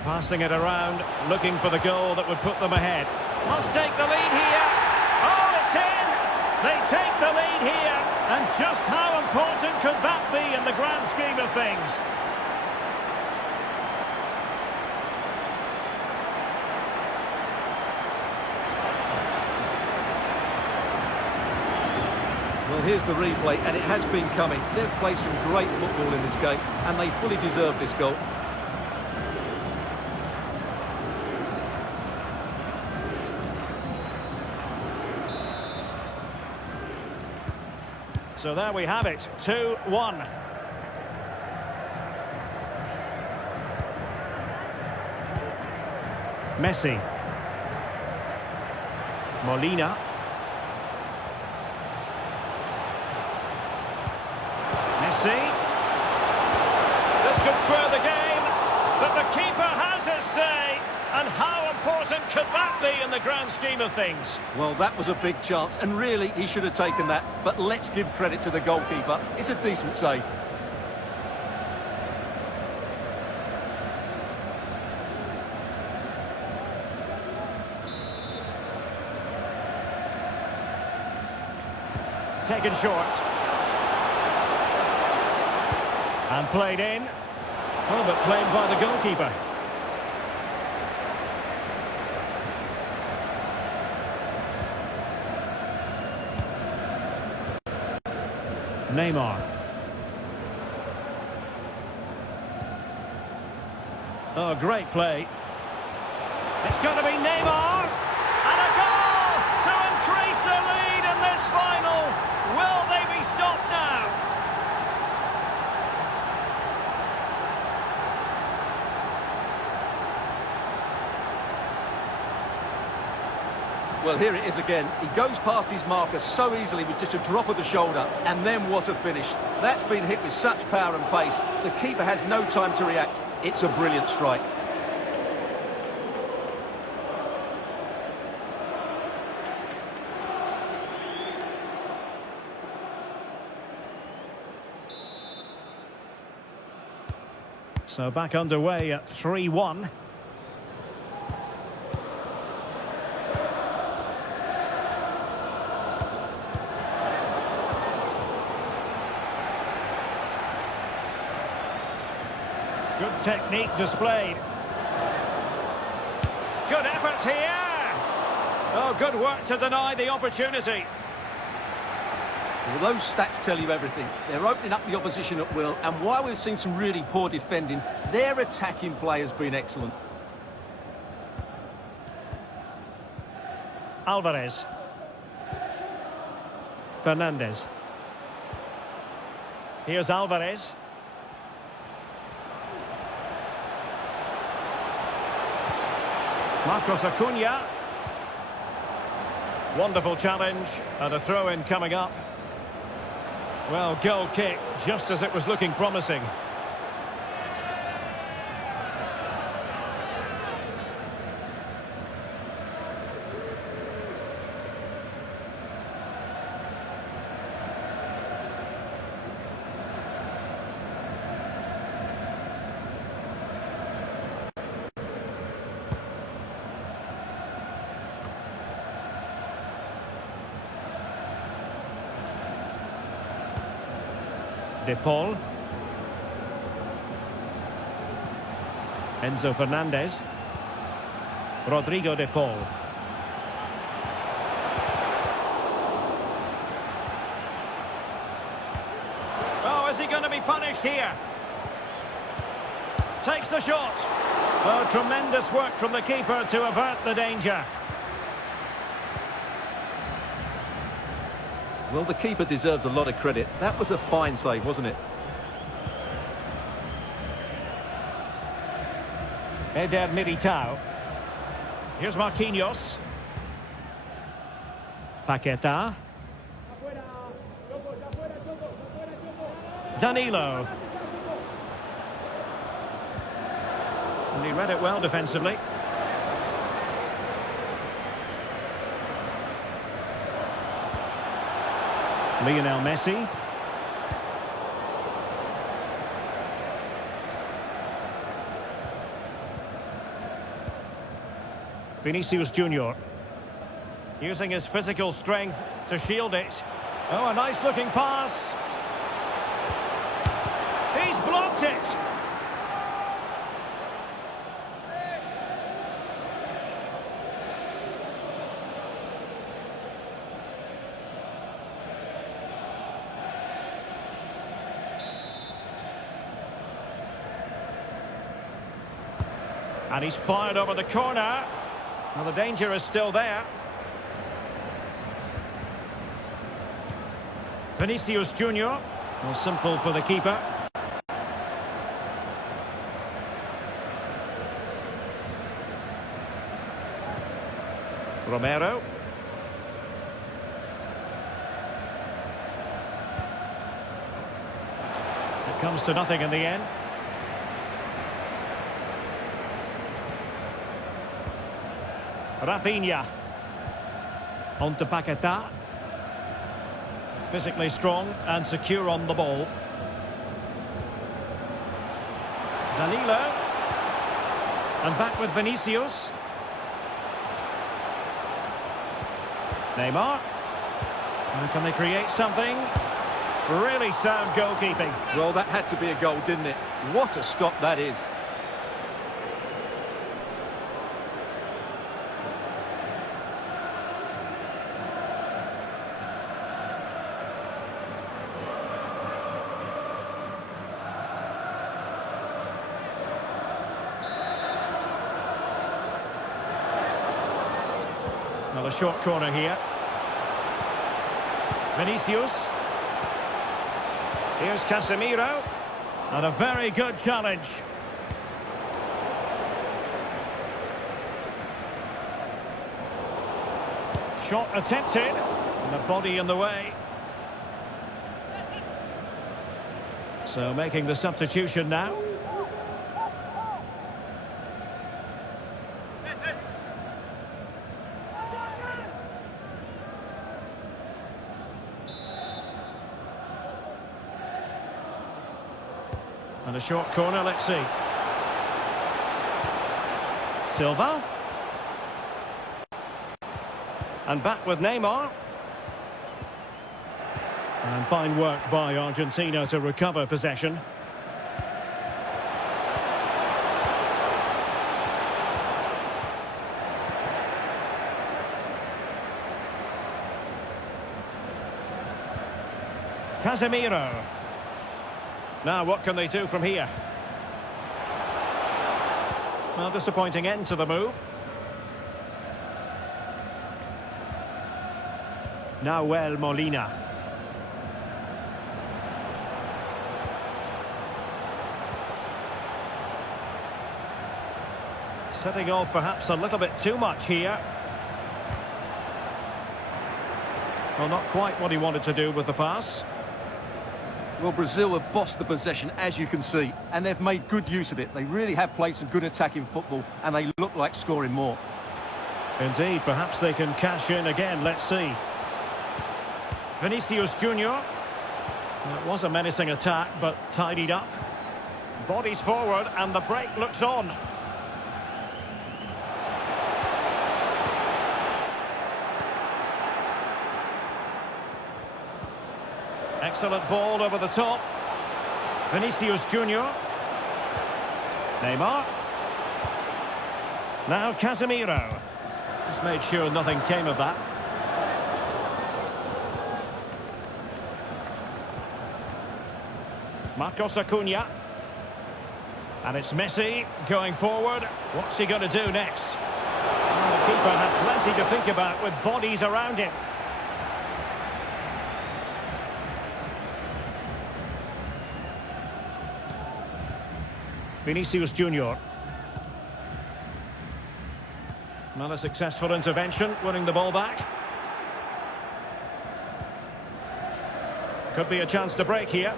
Passing it around, looking for the goal that would put them ahead. Must take the lead here. Oh, it's in! They take the lead here. And just how important could that be in the grand scheme of things? Well, here's the replay, and it has been coming. They've played some great football in this game, and they fully deserve this goal. So there we have it, 2-1. Messi. Molina. Messi. This could square the game, but the keeper has his say. And how important could that be in the grand scheme of things? Well, that was a big chance, and really, he should have taken that. But let's give credit to the goalkeeper. It's a decent save. Taken short. And played in. Oh, but played by the goalkeeper. Neymar. Oh, great play. It's going to be Neymar. And a goal to increase the lead in this final. Will they be stopped now? Well, here it is again. He goes past his marker so easily with just a drop of the shoulder, and then what a finish. That's been hit with such power and pace. The keeper has no time to react. It's a brilliant strike. So back underway at 3-1. Good technique displayed. Good effort here. Oh, good work to deny the opportunity. Well, those stats tell you everything. They're opening up the opposition at will, and while we've seen some really poor defending, their attacking play has been excellent. Alvarez. Fernandez. Here's Alvarez. Marcos Acuna. Wonderful challenge, and a throw-in coming up. Well, goal kick, just as it was looking promising. De Paul. Enzo Fernandez. Rodrigo De Paul. he going to be punished here? Takes the shot. Oh, tremendous work from the keeper to avert the danger. Well, the keeper deserves a lot of credit. That was a fine save, wasn't it? Eder Militao. Here's Marquinhos. Paqueta. Danilo. And he read it well defensively. Lionel Messi. Vinicius Junior. Using his physical strength to shield it. Oh, a nice looking pass. He's blocked it. And he's fired over the corner. Well, the danger is still there. Vinicius Junior. Well, simple for the keeper. Romero. It comes to nothing in the end. Rafinha. On to Paqueta. Physically strong and secure on the ball. Danilo. And back with Vinicius. Neymar. And can they create something? Really sound goalkeeping. Well, that had to be a goal, didn't it? What a stop that is. Well, a short corner here. Vinicius. Here's Casemiro. And a very good challenge. Shot attempted. And the body in the way. So making the substitution now. And a short corner, let's see. Silva. And back with Neymar. And fine work by Argentina to recover possession. Casemiro. Now, what can they do from here? Well, disappointing end to the move. Nahuel Molina. Setting off perhaps a little bit too much here. Well, not quite what he wanted to do with the pass. Well, Brazil have bossed the possession, as you can see, and they've made good use of it. They really have played some good attacking football, and they look like scoring more. Indeed, perhaps they can cash in again. Let's see. Vinicius Junior. It was a menacing attack, but tidied up. Bodies forward, and the break looks on. Excellent ball over the top. Vinicius Junior. Neymar. Now Casemiro. Just made sure nothing came of that. Marcos Acuna. And it's Messi going forward. What's he going to do next? Well, the keeper had plenty to think about with bodies around him. Vinicius Junior. Not a successful intervention, winning the ball back. Could be a chance to break here.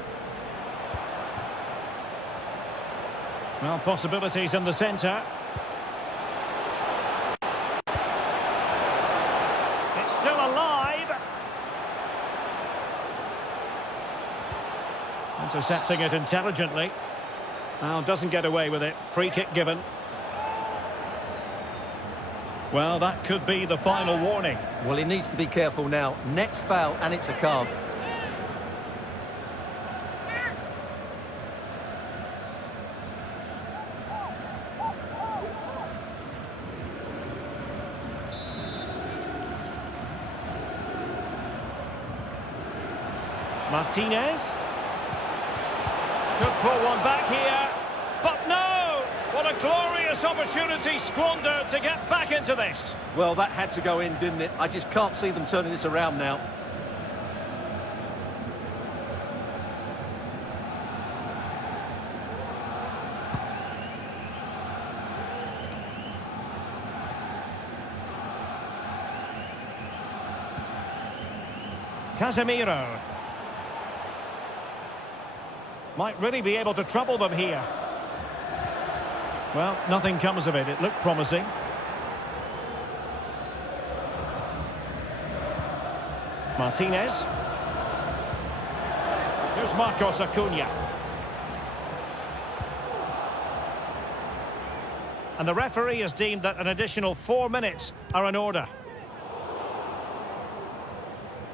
Well, possibilities in the centre. It's still alive. Intercepting it intelligently. Well, doesn't get away with it. Free kick given. Well, that could be the final warning. Well, he needs to be careful now. Next foul, and it's a card. Martinez. Could pull one back here. But no! What a glorious opportunity squandered to get back into this. Well, that had to go in, didn't it? I just can't see them turning this around now. Casemiro. Might really be able to trouble them here. Well, nothing comes of it. It looked promising. Martinez. Here's Marcos Acuna. And the referee has deemed that an additional 4 minutes are in order.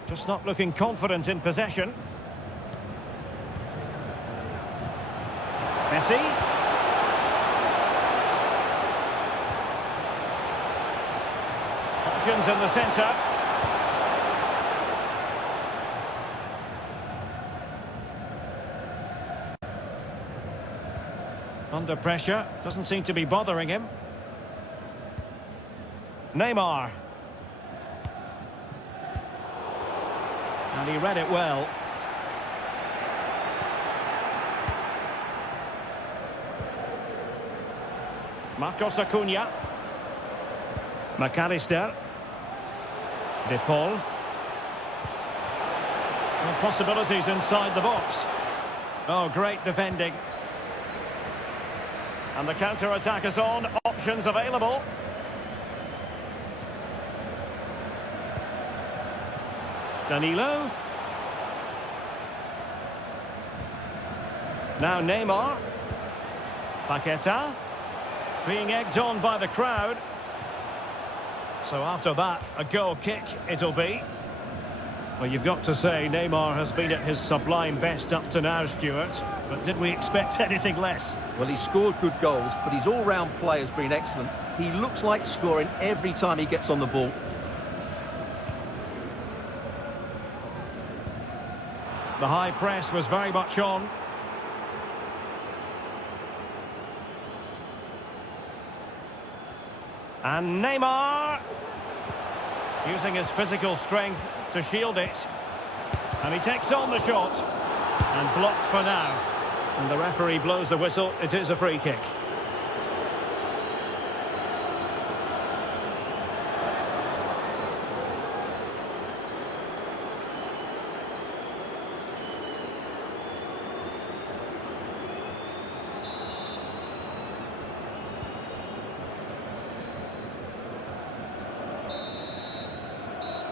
Just not looking confident in possession. Messi. Options in the centre. Under pressure, doesn't seem to be bothering him. Neymar. And he read it well. Marcos Acuna. McAllister. De Paul. Well, possibilities inside the box. Oh, great defending. And the counter-attack is on. Options available. Danilo. Now Neymar. Paqueta. Being egged on by the crowd. So after that, a goal kick it'll be. Well, you've got to say Neymar has been at his sublime best up to now, Stuart. But did we expect anything less? Well, he's scored good goals, but his all-round play has been excellent. He looks like scoring every time he gets on the ball. The high press was very much on. And Neymar, using his physical strength to shield it. And he takes on the shot. And blocked for now. And the referee blows the whistle. It is a free kick.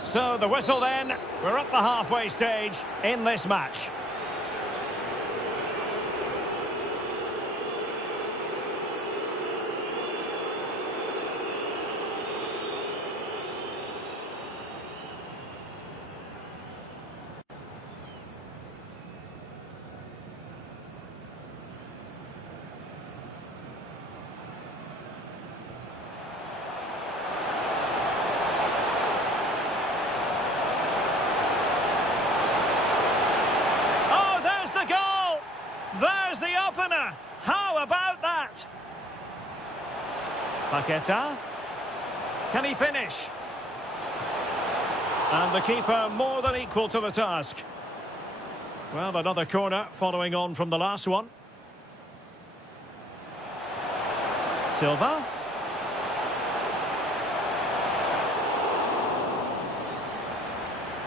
So the whistle then. We're at the halfway stage in this match. corner. How about that? Paqueta. Can he finish? And the keeper more than equal to the task. Well, another corner following on from the last one. Silva.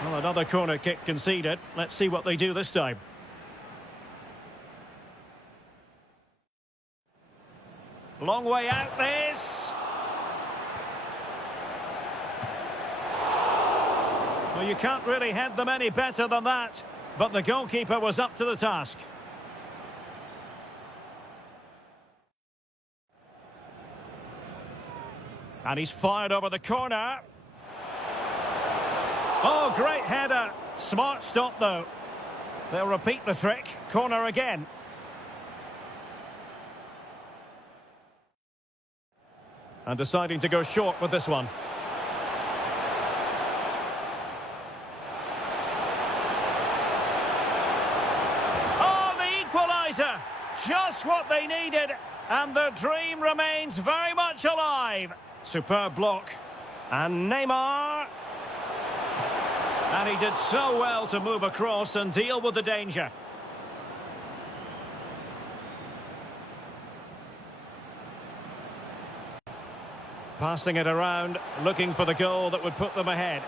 Well, another corner kick conceded. Let's see what they do this time. Long way out this. Well, you can't really head them any better than that. But the goalkeeper was up to the task. And he's fired over the corner. Oh, great header. Smart stop, though. They'll repeat the trick. Corner again. And deciding to go short with this one. Oh, the equaliser! Just what they needed. And the dream remains very much alive. Superb block. And Neymar. And he did so well to move across and deal with the danger. Passing it around, looking for the goal that would put them ahead.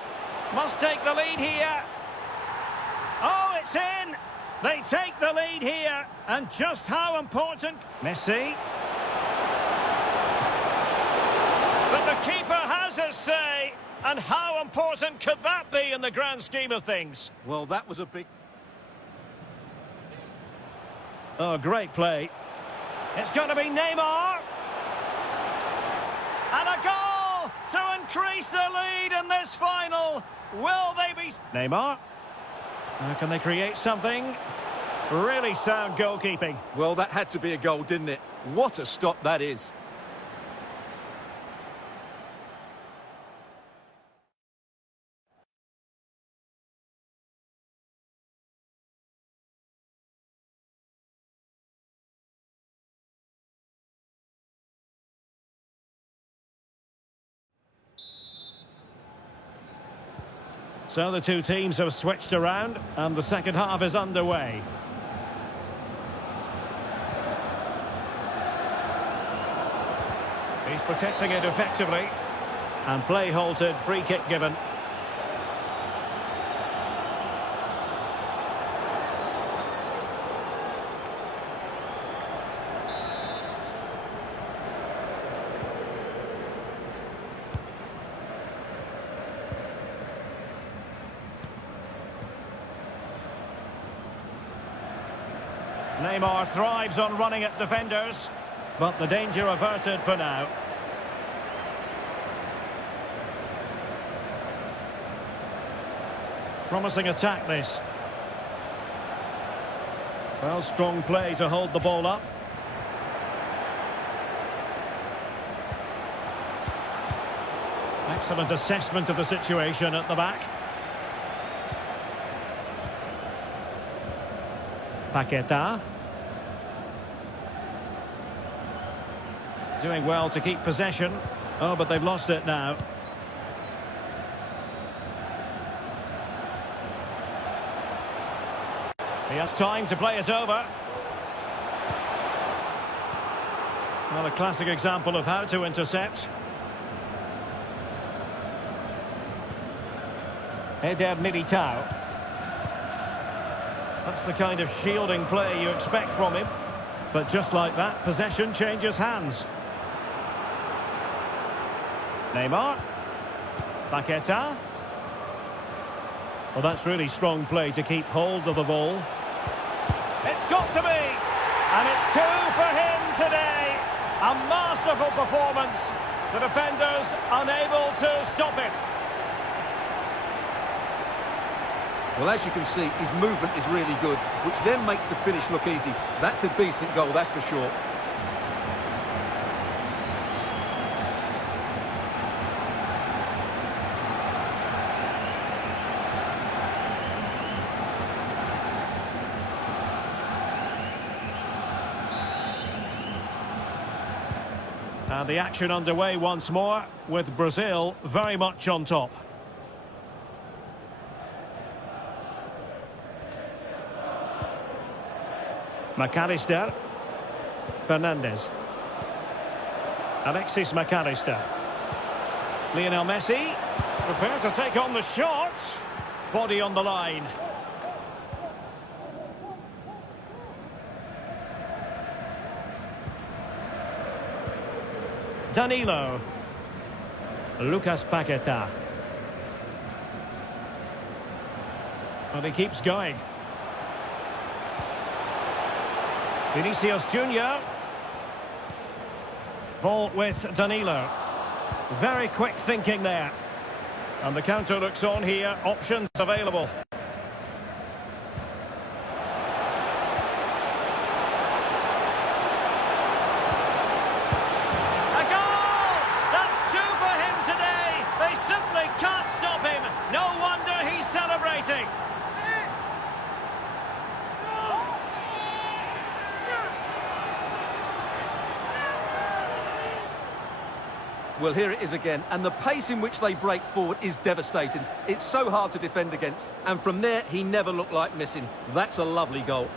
Must take the lead here. Oh, it's in! They take the lead here. And just how important... Messi. But the keeper has his say. And how important could that be in the grand scheme of things? Well, that was a big... Oh, great play. It's going to be Neymar. And a goal to increase the lead in this final. Will they be... Neymar. Can they create something? Really sound goalkeeping. Well, that had to be a goal, didn't it? What a stop that is. So the two teams have switched around and the second half is underway. He's protecting it effectively. And play halted, free kick given. Neymar thrives on running at defenders, but the danger averted for now. Promising attack this. Well, strong play to hold the ball up. Excellent assessment of the situation at the back. Paqueta. Doing well to keep possession. Oh, but they've lost it now. He has time to play it over. Well, a classic example of how to intercept. Eder Militao. That's the kind of shielding play you expect from him. But just like that, possession changes hands. Neymar. Paqueta. Well, that's really strong play to keep hold of the ball. It's got to be! And it's two for him today. A masterful performance. The defenders unable to stop it. Well, as you can see, his movement is really good, which then makes the finish look easy. That's a decent goal, that's for sure. And the action underway once more, with Brazil very much on top. McAllister. Fernandes. Alexis McAllister. Lionel Messi. Prepared to take on the shot. Body on the line. Danilo. Lucas Paqueta. And he keeps going. Vinicius Junior. Ball with Danilo. Very quick thinking there. And the counter looks on here. Options available. A goal! That's two for him today. They simply can't stop him. No wonder he's celebrating. Well, here it is again, and the pace in which they break forward is devastating. It's so hard to defend against, and from there, he never looked like missing. That's a lovely goal.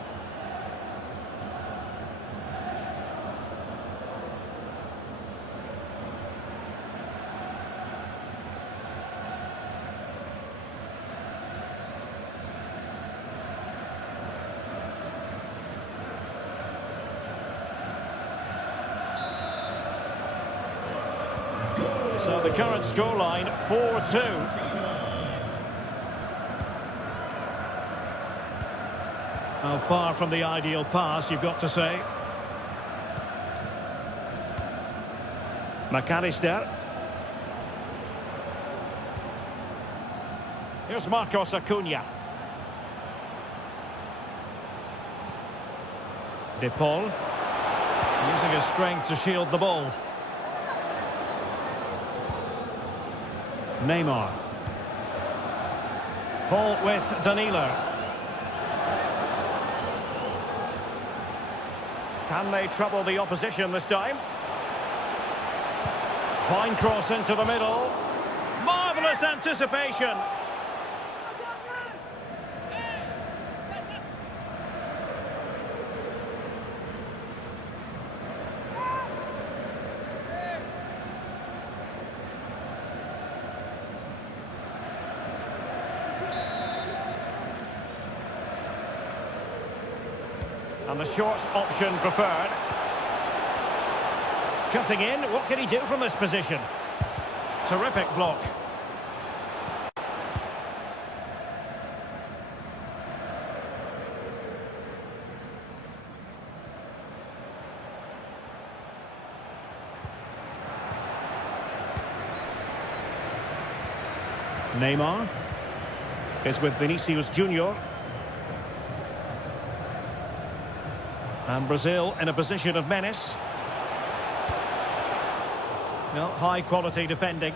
So the current scoreline, 4-2. How far from the ideal pass, you've got to say. McAllister. Here's Marcos Acuna. De Paul. Using his strength to shield the ball. Neymar. Ball with Danilo. Can they trouble the opposition this time? Fine cross into the middle. Marvellous anticipation. And the short option preferred. Cutting in, what can he do from this position? Terrific block. Neymar is with Vinicius Junior. And Brazil in a position of menace. No, high quality defending.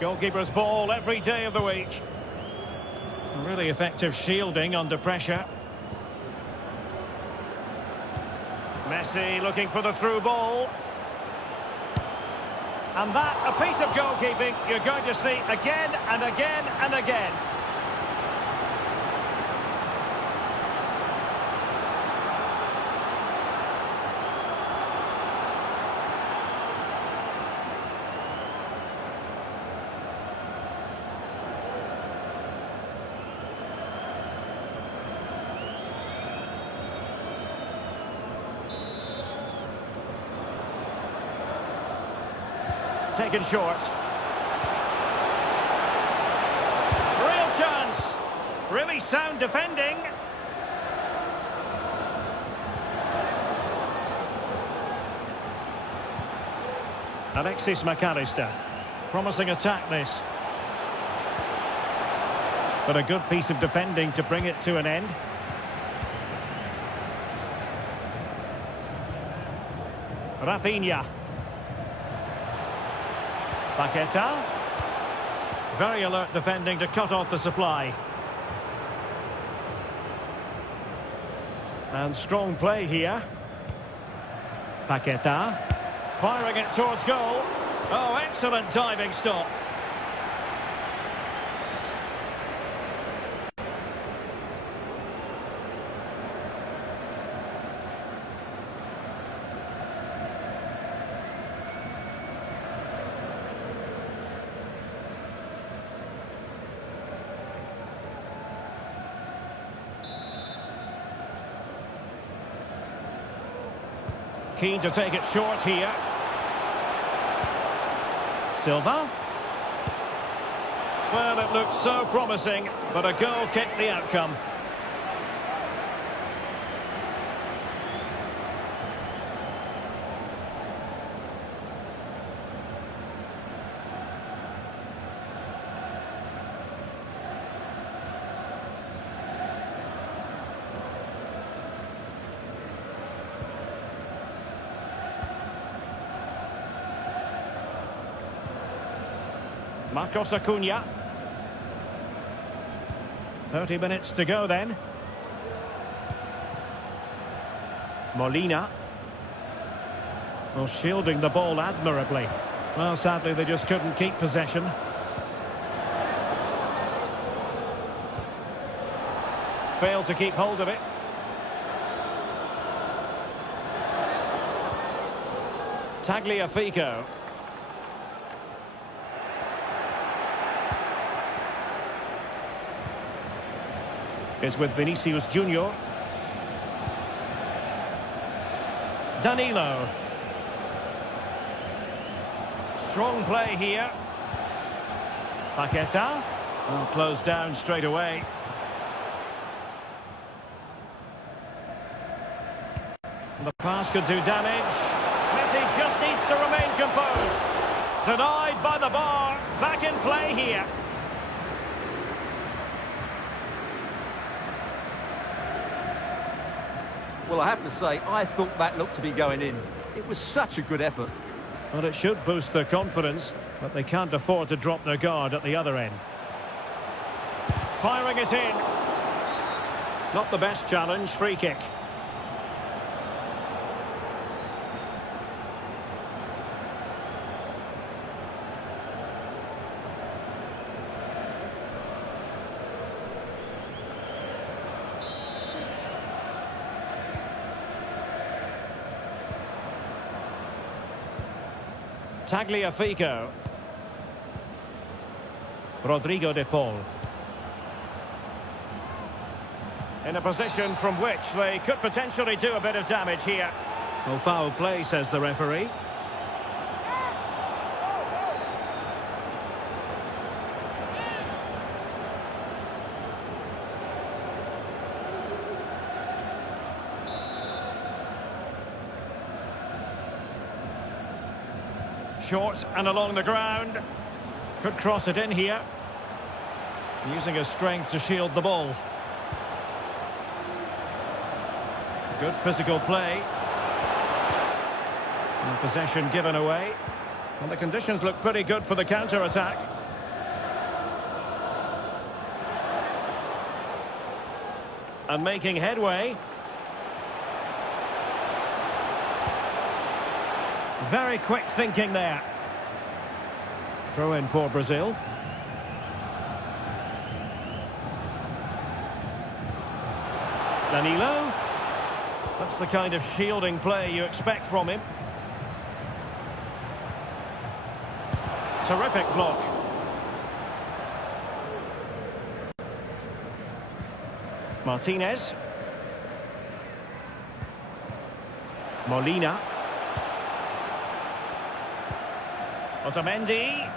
Goalkeeper's ball every day of the week. Really effective shielding under pressure. Messi looking for the through ball. And that, a piece of goalkeeping you're going to see again and again and again. Taken short. Real chance. Really sound defending. Alexis McAllister. Promising attack this. But a good piece of defending to bring it to an end. Rafinha. Paqueta. Very alert defending to cut off the supply. And strong play here. Paqueta. Firing it towards goal. Oh, excellent diving stop. Keen to take it short here. Silva. Well, it looked so promising, but a goal kicked the outcome. Marcos Acuna. 30 minutes to go then. Molina. Well, shielding the ball admirably. Well, sadly, they just couldn't keep possession. Failed to keep hold of it. Tagliafico. Is with Vinicius Junior. Danilo. Strong play here. Paqueta. Well, closed down straight away. The pass could do damage. Messi just needs to remain composed. Denied by the bar. Back in play here. Well, I have to say, I thought that looked to be going in. It was such a good effort. Well, it should boost their confidence, but they can't afford to drop their guard at the other end. Firing it in. Not the best challenge, free kick. Tagliafico. Rodrigo de Paul. In a position from which they could potentially do a bit of damage here. Well, foul play, says the referee. Short and along the ground. Could cross it in here. Using his strength to shield the ball. Good physical play. And possession given away. And the conditions look pretty good for the counter-attack. And making headway. Very quick thinking there. Throw in for Brazil. Danilo. That's the kind of shielding play you expect from him. Terrific block. Martinez. Molina. Otamendi.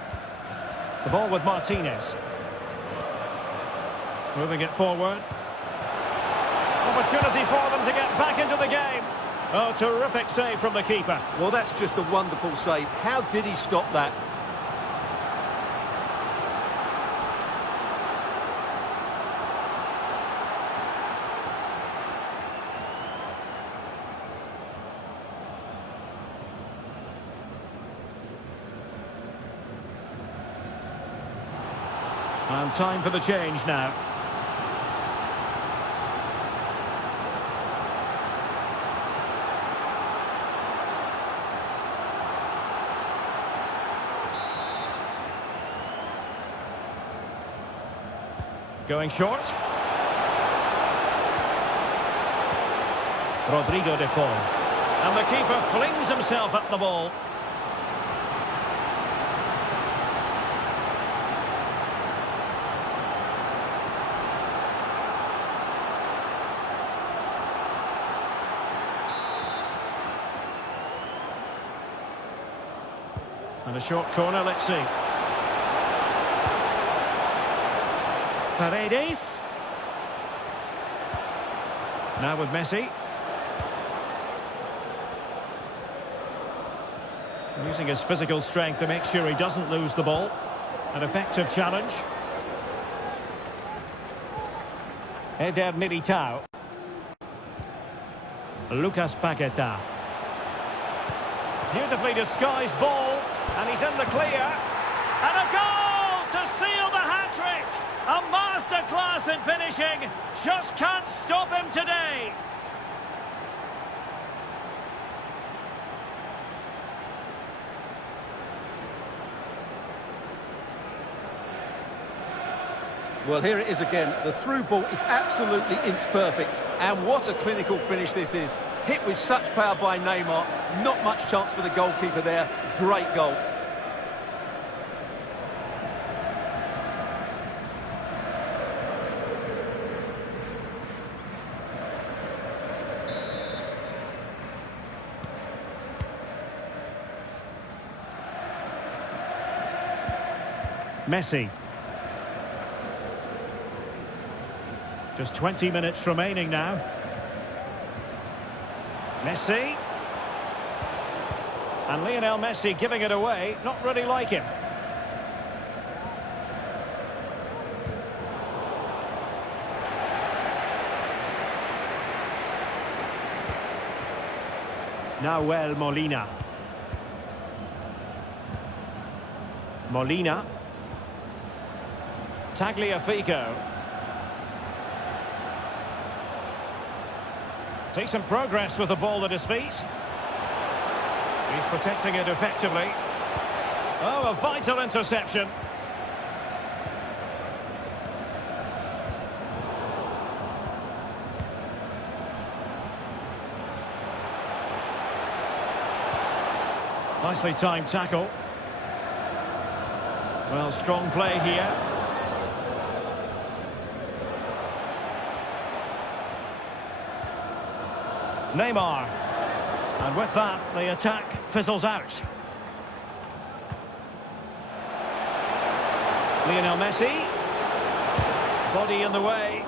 The ball with Martinez. Moving it forward. Opportunity for them to get back into the game. Oh, terrific save from the keeper. Well, that's just a wonderful save. How did he stop that? And time for the change now. Going short. Rodrigo de Paul. And the keeper flings himself at the ball. And a short corner, let's see. Paredes. Now with Messi. Using his physical strength to make sure he doesn't lose the ball. An effective challenge. Eder Militao. Lucas Paqueta. Beautifully disguised ball. And he's in the clear. And a goal to seal the hat-trick! A masterclass in finishing. Just can't stop him today. Well, here it is again. The through ball is absolutely inch perfect. And what a clinical finish this is. Hit with such power by Neymar. Not much chance for the goalkeeper there. Great goal. Messi. Just 20 minutes remaining now. Messi. And Lionel Messi giving it away. Not really like him. Nahuel Molina. Molina. Tagliafico. Takes some progress with the ball at his feet. He's protecting it effectively. Oh, a vital interception. Nicely timed tackle. Well, strong play here. Neymar. And with that, the attack fizzles out. Lionel Messi. Body in the way.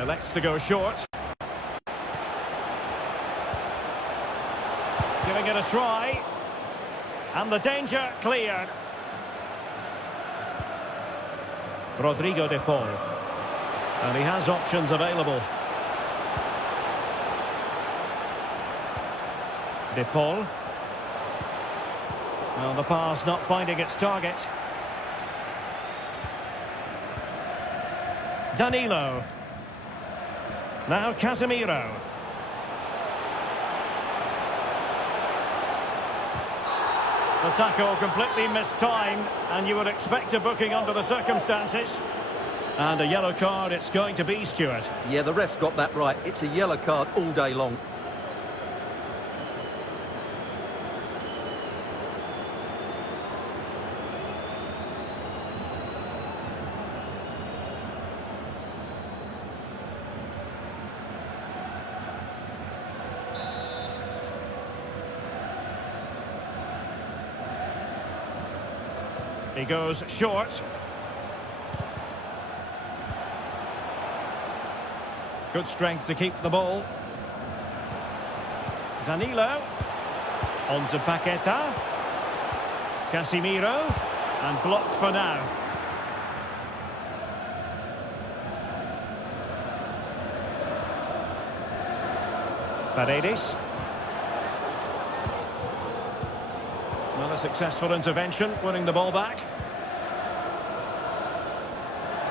Elects to go short. Giving it a try. And the danger cleared. Rodrigo de Paul. And he has options available. De Paul. Well, the pass not finding its target. Danilo. Now Casemiro. The tackle completely mistimed, and you would expect a booking under the circumstances. And a yellow card it's going to be, Stuart. Yeah, the ref's got that right. It's a yellow card all day long. He goes short. Good strength to keep the ball. Danilo. On to Paqueta. Casemiro. And blocked for now. Paredes. Well, a successful intervention, winning the ball back.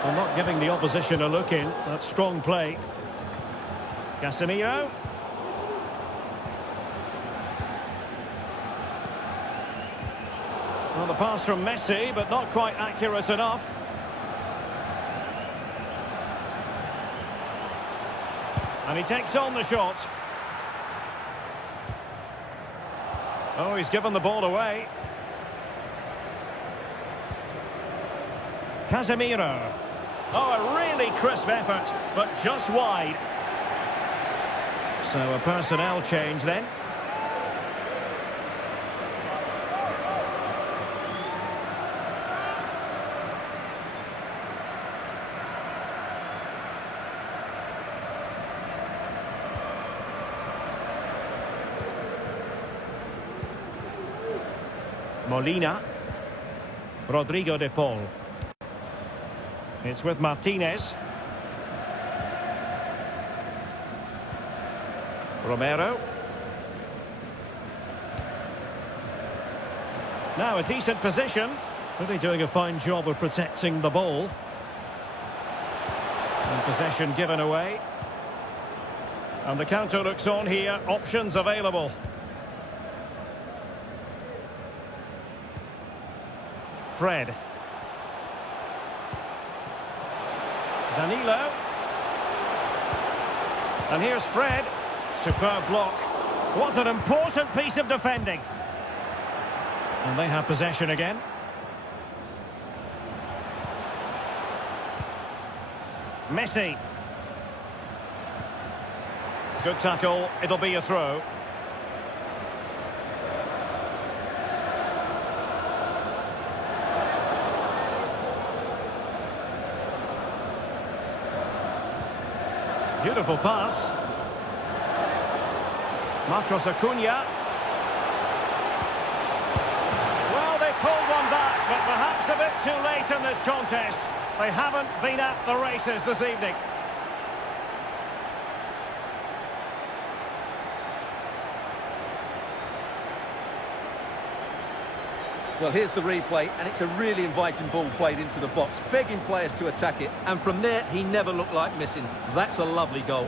Well, not giving the opposition a look in. That's strong play. Casemiro. Well, the pass from Messi, but not quite accurate enough. And he takes on the shot. Oh, he's given the ball away. Casemiro. Oh, a really crisp effort, but just wide. So a personnel change then. Molina. Rodrigo de Paul. It's with Martinez. Romero. Now a decent position. Really doing a fine job of protecting the ball. And possession given away. And the counter looks on here. Options available. Fred. Danilo. And here's Fred. Superb block. What an important piece of defending. And they have possession again. Messi. Good tackle. It'll be a throw. Beautiful pass. Marcos Acuna. Well, they pulled one back, but perhaps a bit too late in this contest. They haven't been at the races this evening. Well, here's the replay, and it's a really inviting ball played into the box, begging players to attack it. And from there, he never looked like missing. That's a lovely goal.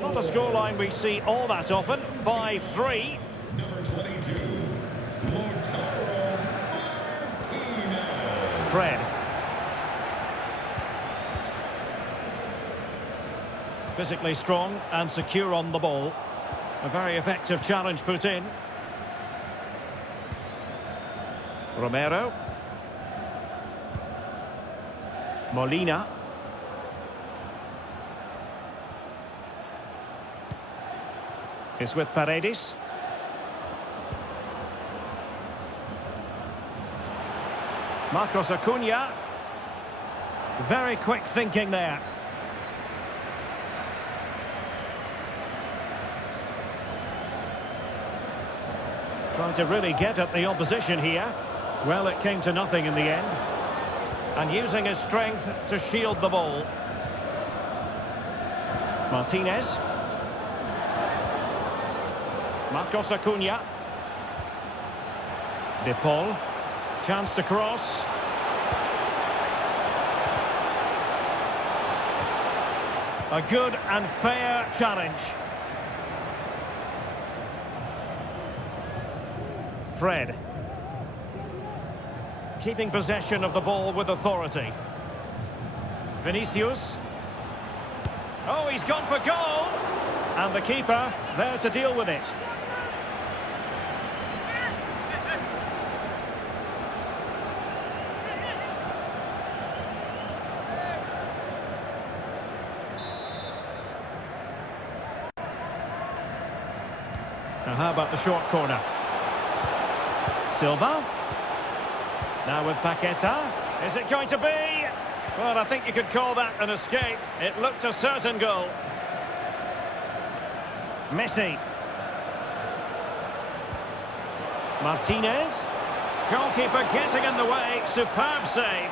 Not a scoreline we see all that often. 5-3. Number 22, Lautaro Martinez. Fred. Physically strong and secure on the ball. A very effective challenge put in. Romero. Molina. It's with Paredes. Marcos Acuna. Very quick thinking there. Trying to really get at the opposition here. Well, it came to nothing in the end. And using his strength to shield the ball. Martinez. Marcos Acuna. De Paul. Chance to cross. A good and fair challenge. Fred. Keeping possession of the ball with authority. Vinicius. Oh, he's gone for goal. And the keeper there to deal with it. Now how about the short corner? Silva. Now with Paqueta. Is it going to be? Well, I think you could call that an escape. It looked a certain goal. Messi. Martinez. Goalkeeper getting in the way. Superb save.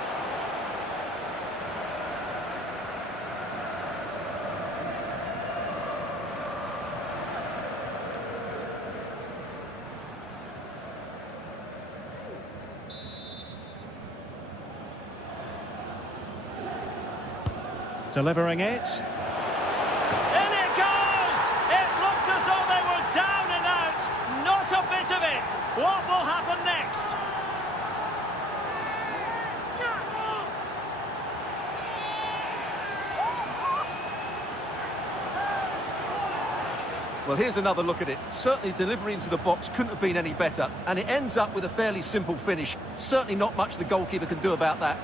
Delivering it. In it goes! It looked as though they were down and out. Not a bit of it. What will happen next? Well, here's another look at it. Certainly delivery into the box couldn't have been any better. And it ends up with a fairly simple finish. Certainly not much the goalkeeper can do about that.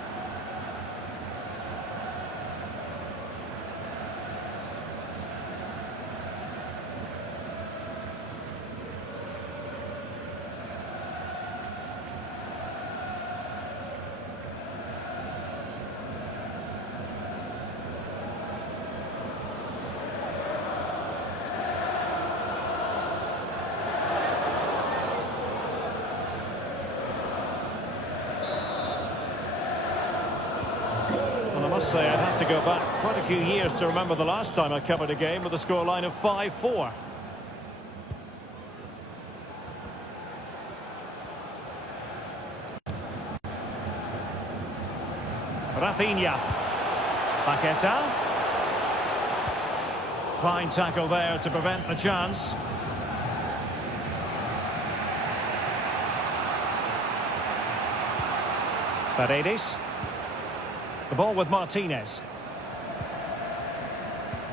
Well, I must say I'd have to go back quite a few years to remember the last time I covered a game with a scoreline of 5-4. Rafinha. Paqueta. Fine tackle there to prevent the chance. Paredes. The ball with Martinez.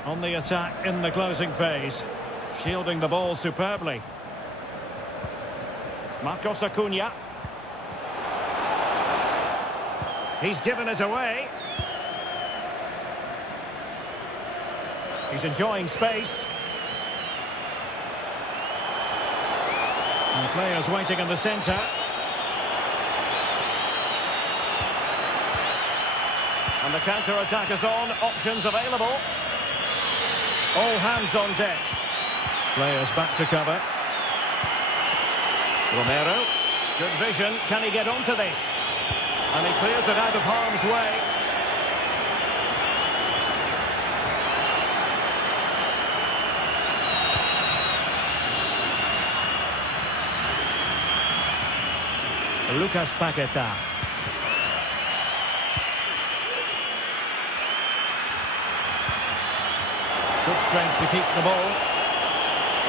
On the attack in the closing phase. Shielding the ball superbly. Marcos Acuna. He's given it away. He's enjoying space. And the players waiting in the centre. And the counter-attack is on. Options available. All hands on deck. Players back to cover. Romero. Good vision. Can he get onto this? And he clears it out of harm's way. Lucas Paqueta. Good strength to keep the ball.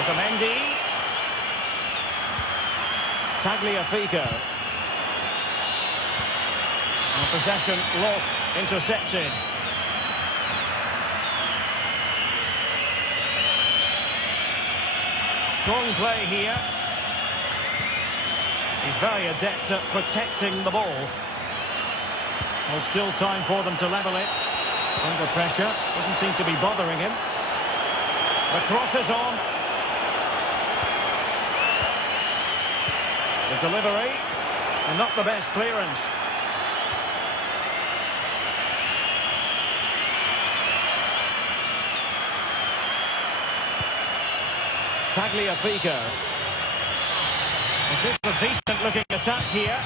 Otamendi. Tagliafico. And possession lost, intercepted. Strong play here. He's very adept at protecting the ball. Well, still time for them to level it. Under pressure, doesn't seem to be bothering him. The cross is on. The delivery, and not the best clearance. Tagliafico. It is a decent-looking attack here,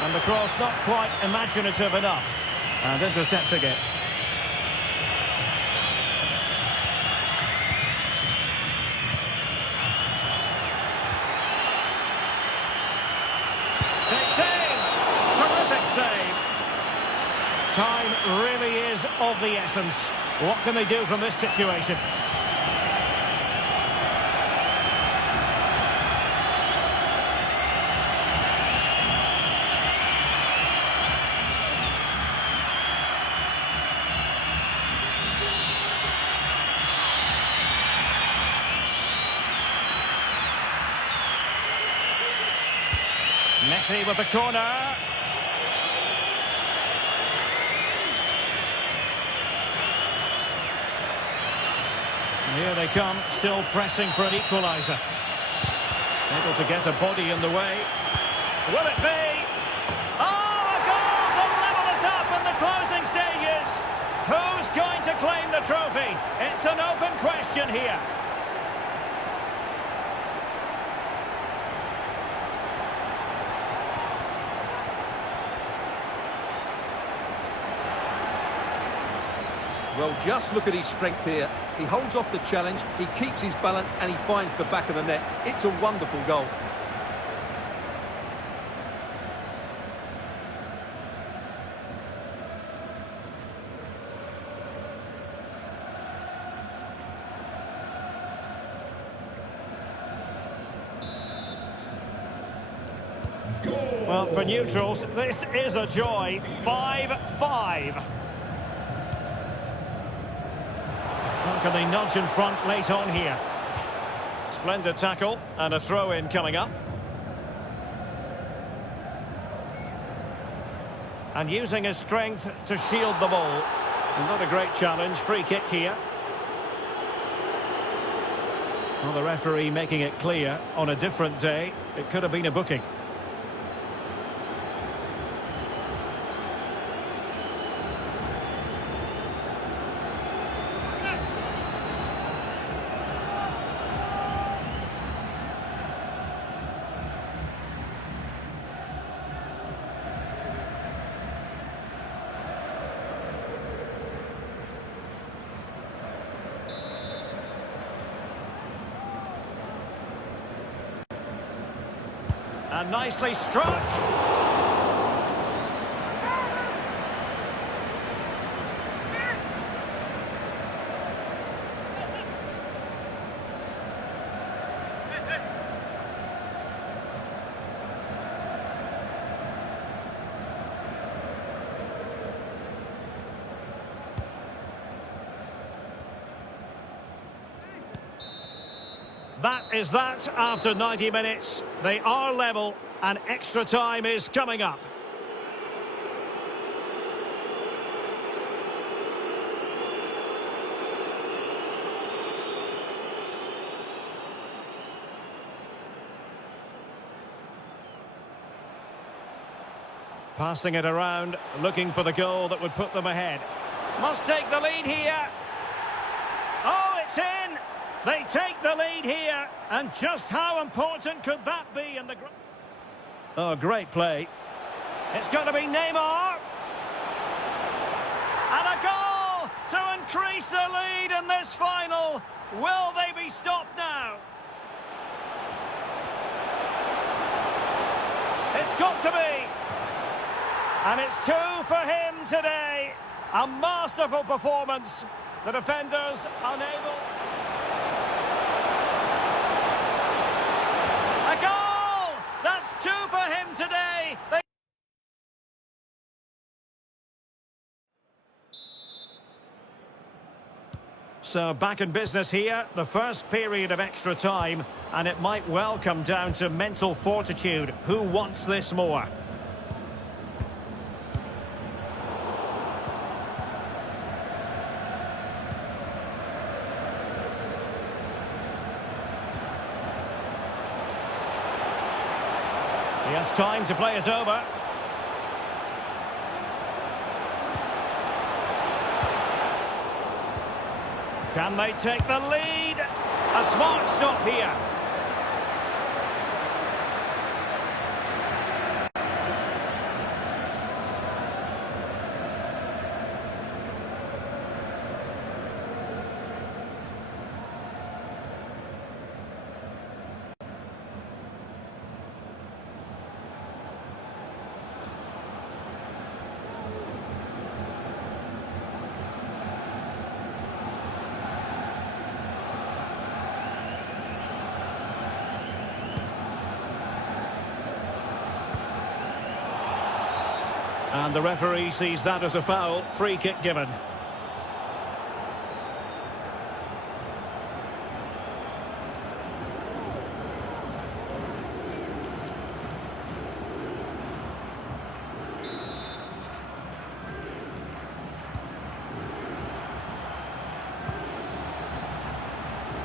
and the cross not quite imaginative enough. And intercepting it. Takes aim! Terrific save! Time really is of the essence. What can they do from this situation? Messi with the corner. And here they come, still pressing for an equaliser. Able to get a body in the way. Will it be? Oh, a goal to level us up in the closing stages. Who's going to claim the trophy? It's an open question here. Well, just look at his strength here. He holds off the challenge, he keeps his balance, and he finds the back of the net. It's a wonderful goal. Well, for neutrals, this is a joy. 5-5. Can they nudge in front late on here? Splendid tackle and a throw-in coming up. And using his strength to shield the ball. Not a great challenge. Free kick here. Well, the referee making it clear on a different day it could have been a booking. And nicely struck. That is that after 90 minutes. They are level and extra time is coming up. Passing it around, looking for the goal that would put them ahead. Must take the lead here. Oh, it's in! They take the lead here, and just how important could that be in the... Oh, great play. It's got to be Neymar. And a goal to increase the lead in this final. Will they be stopped now? It's got to be. And it's 2 for him today. A masterful performance. The defenders unable... A goal! That's 2 for him today. So back in business here, the first period of extra time, and it might well come down to mental fortitude. Who wants this more? He has time to play it over. Can they take the lead? A smart stop here. And the referee sees that as a foul. Free kick given.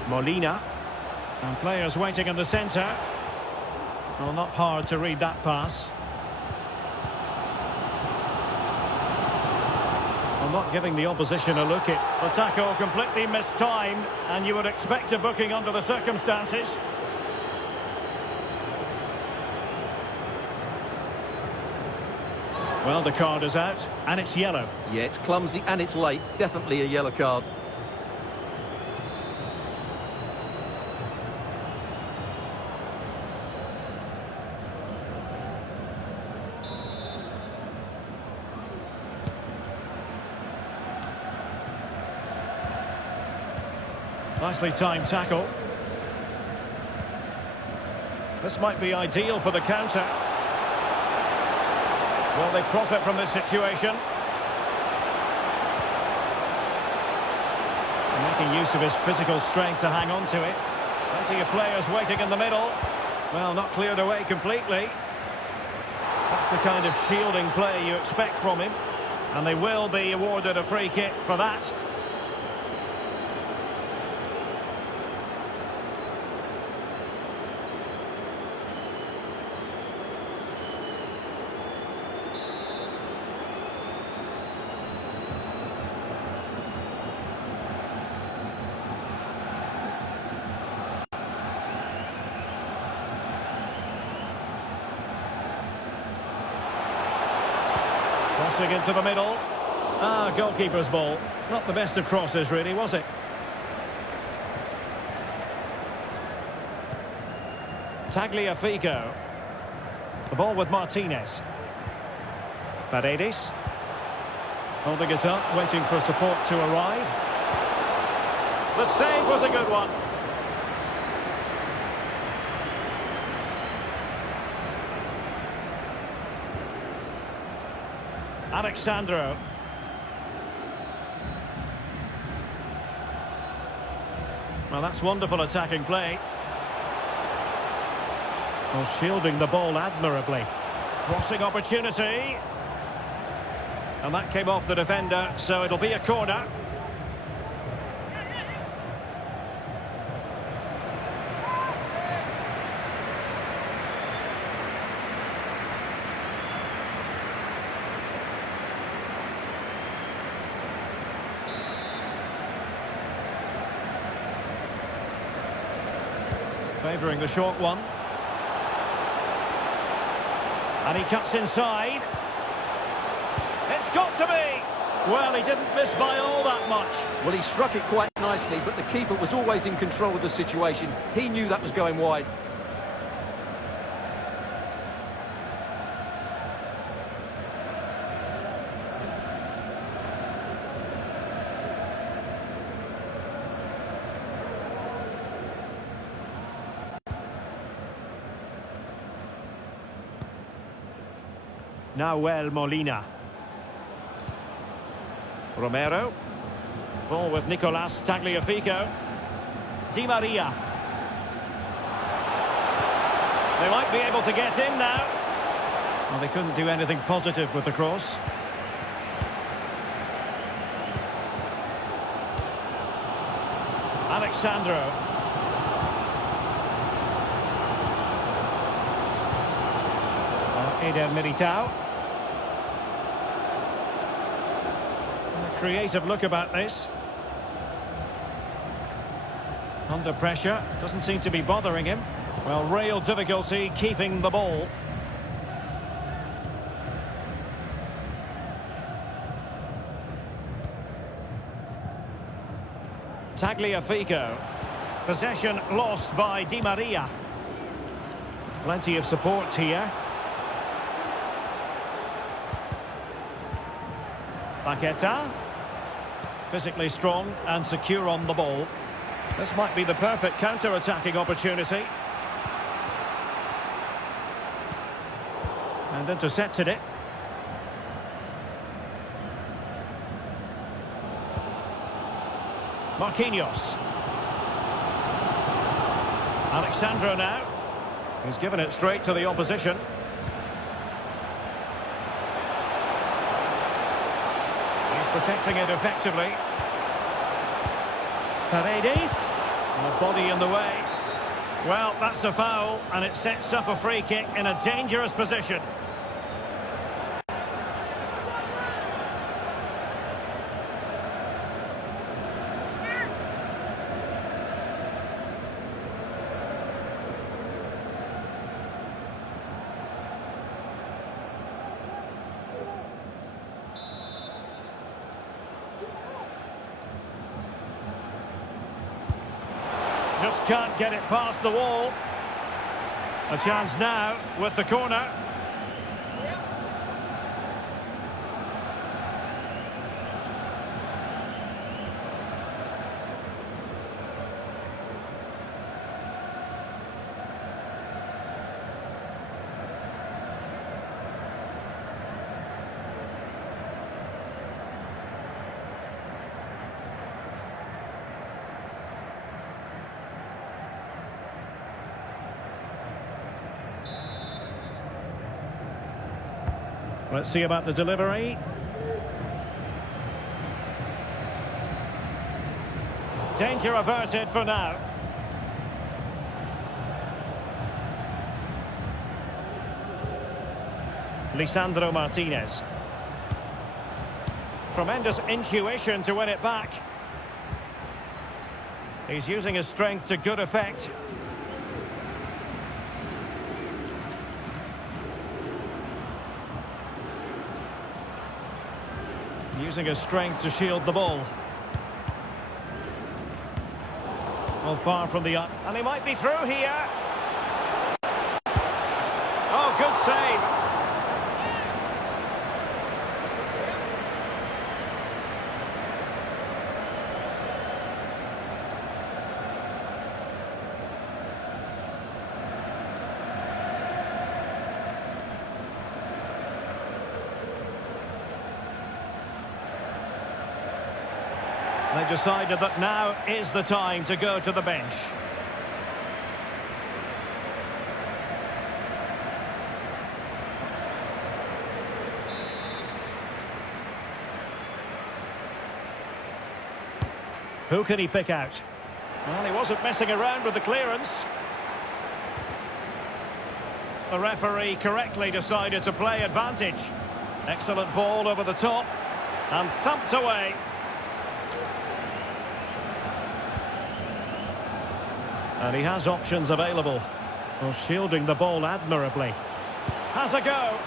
Molina. And players waiting in the centre. Well, not hard to read that pass. Well, not giving the opposition a look at. The tackle completely mistimed, and you would expect a booking under the circumstances. Well, the card is out, and it's yellow. Yeah, it's clumsy and it's late. Definitely a yellow card. Nicely timed tackle. This might be ideal for the counter. Will they profit from this situation? Making use of his physical strength to hang on to it. Plenty of players waiting in the middle. Well, not cleared away completely. That's the kind of shielding play you expect from him. And they will be awarded a free kick for that. Crossing into the middle. Goalkeeper's ball. Not the best of crosses, really, was it? Tagliafico. The ball with Martinez. Paredes. Holding it up, waiting for support to arrive. The save was a good one. Alexandro. Well, that's wonderful attacking play. Well, shielding the ball admirably. Crossing opportunity. And that came off the defender, so it'll be a corner. Favouring the short one. And he cuts inside. It's got to be! Well, he didn't miss by all that much. Well, he struck it quite nicely, but the keeper was always in control of the situation. He knew that was going wide. Nahuel Molina. Romero. Ball with Nicolas Tagliafico. Di Maria. They might be able to get in now. Well, they couldn't do anything positive with the cross. Alexandro. Eder Militao. Creative look about this. Under pressure, doesn't seem to be bothering him. Well, real difficulty keeping the ball. Tagliafico. Possession lost by Di Maria. Plenty of support here. Paqueta. Physically strong and secure on the ball. This might be the perfect counter-attacking opportunity. And intercepted it. Marquinhos. Alexandro now. He's given it straight to the opposition. Protecting it effectively. Paredes. And a body in the way. Well, that's a foul, and it sets up a free kick in a dangerous position. Just can't get it past the wall. A chance now with the corner. Let's see about the delivery. Danger averted for now. Lisandro Martinez. Tremendous intuition to win it back. He's using his strength to good effect. Using his strength to shield the ball. Well, far from the... And he might be through here. Oh, good save. They decided that now is the time to go to the bench. Who can he pick out? Well, he wasn't messing around with the clearance. The referee correctly decided to play advantage. Excellent ball over the top and thumped away. And he has options available. Well, shielding the ball admirably. Has a go.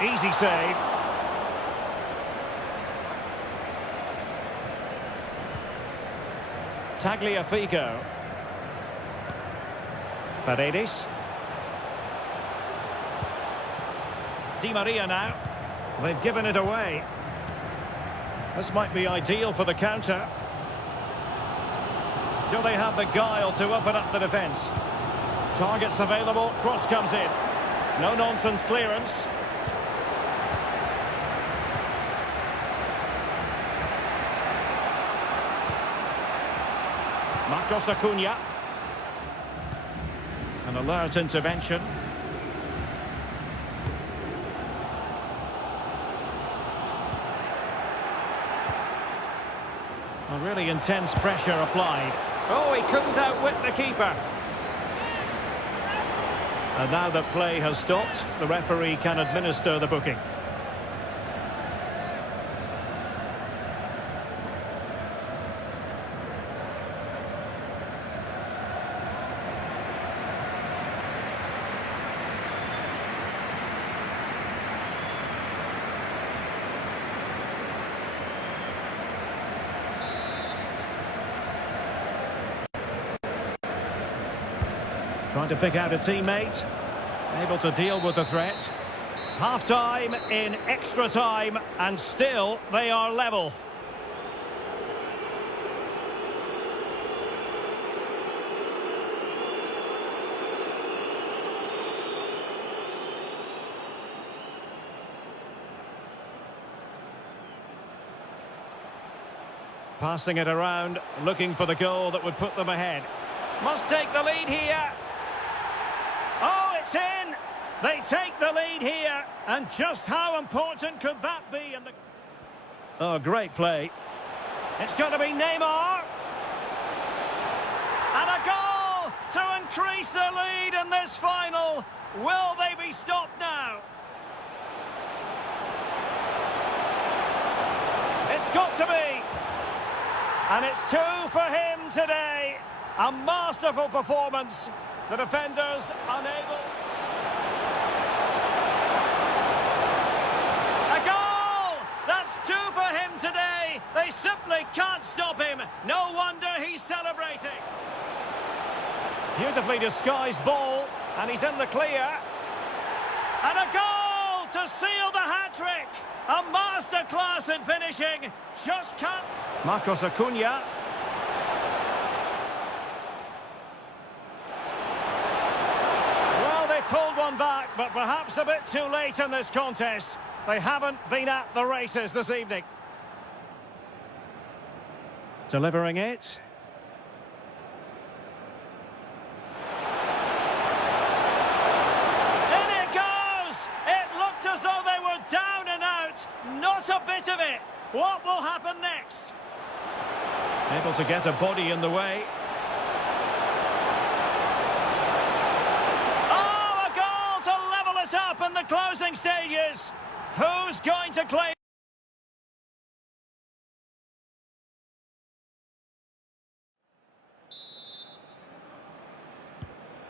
Easy save. Tagliafico. Paredes. Di Maria now. They've given it away. This might be ideal for the counter. Do they have the guile to open up the defence? Targets available, cross comes in. No-nonsense clearance. Marcos Acuna. An alert intervention. A really intense pressure applied. Oh, he couldn't outwit the keeper. And now that play has stopped, the referee can administer the booking. Trying to pick out a teammate. Able to deal with the threat. Half-time in extra time, and still they are level. Passing it around, looking for the goal that would put them ahead. Must take the lead here. Oh, it's in! They take the lead here, and just how important could that be? In the... Oh, great play. It's going to be Neymar. And a goal! to increase their lead in this final. Will they be stopped now? It's got to be. And it's 2 for him today. A masterful performance. The defenders unable. A goal! That's 2 for him today. They simply can't stop him. No wonder he's celebrating. Beautifully disguised ball, and he's in the clear. And a goal to seal the hat-trick. A masterclass in finishing. Just can't... Marcos Acuna. Well, they pulled one back, but perhaps a bit too late in this contest. They haven't been at the races this evening. Delivering it. In it goes! It looked as though they were down and out. Not a bit of it. What will happen next? Able to get a body in the way. Oh, a goal to level it up in the closing stages. Who's going to claim?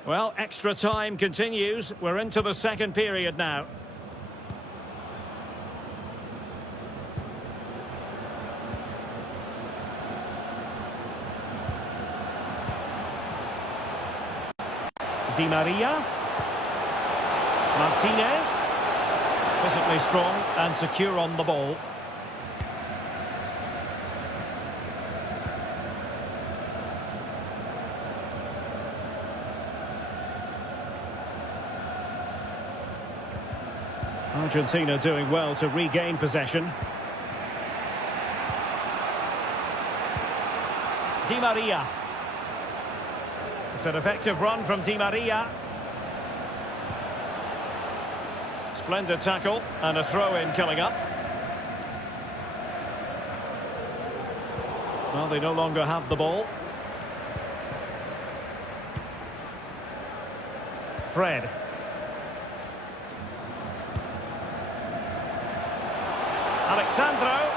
Well, extra time continues. We're into the second period now. Di Maria. Martinez. Physically strong and secure on the ball. Argentina doing well to regain possession. Di Maria. It's an effective run from Di Maria. Splendid tackle and a throw-in coming up. Well, they no longer have the ball. Fred. Alexandro.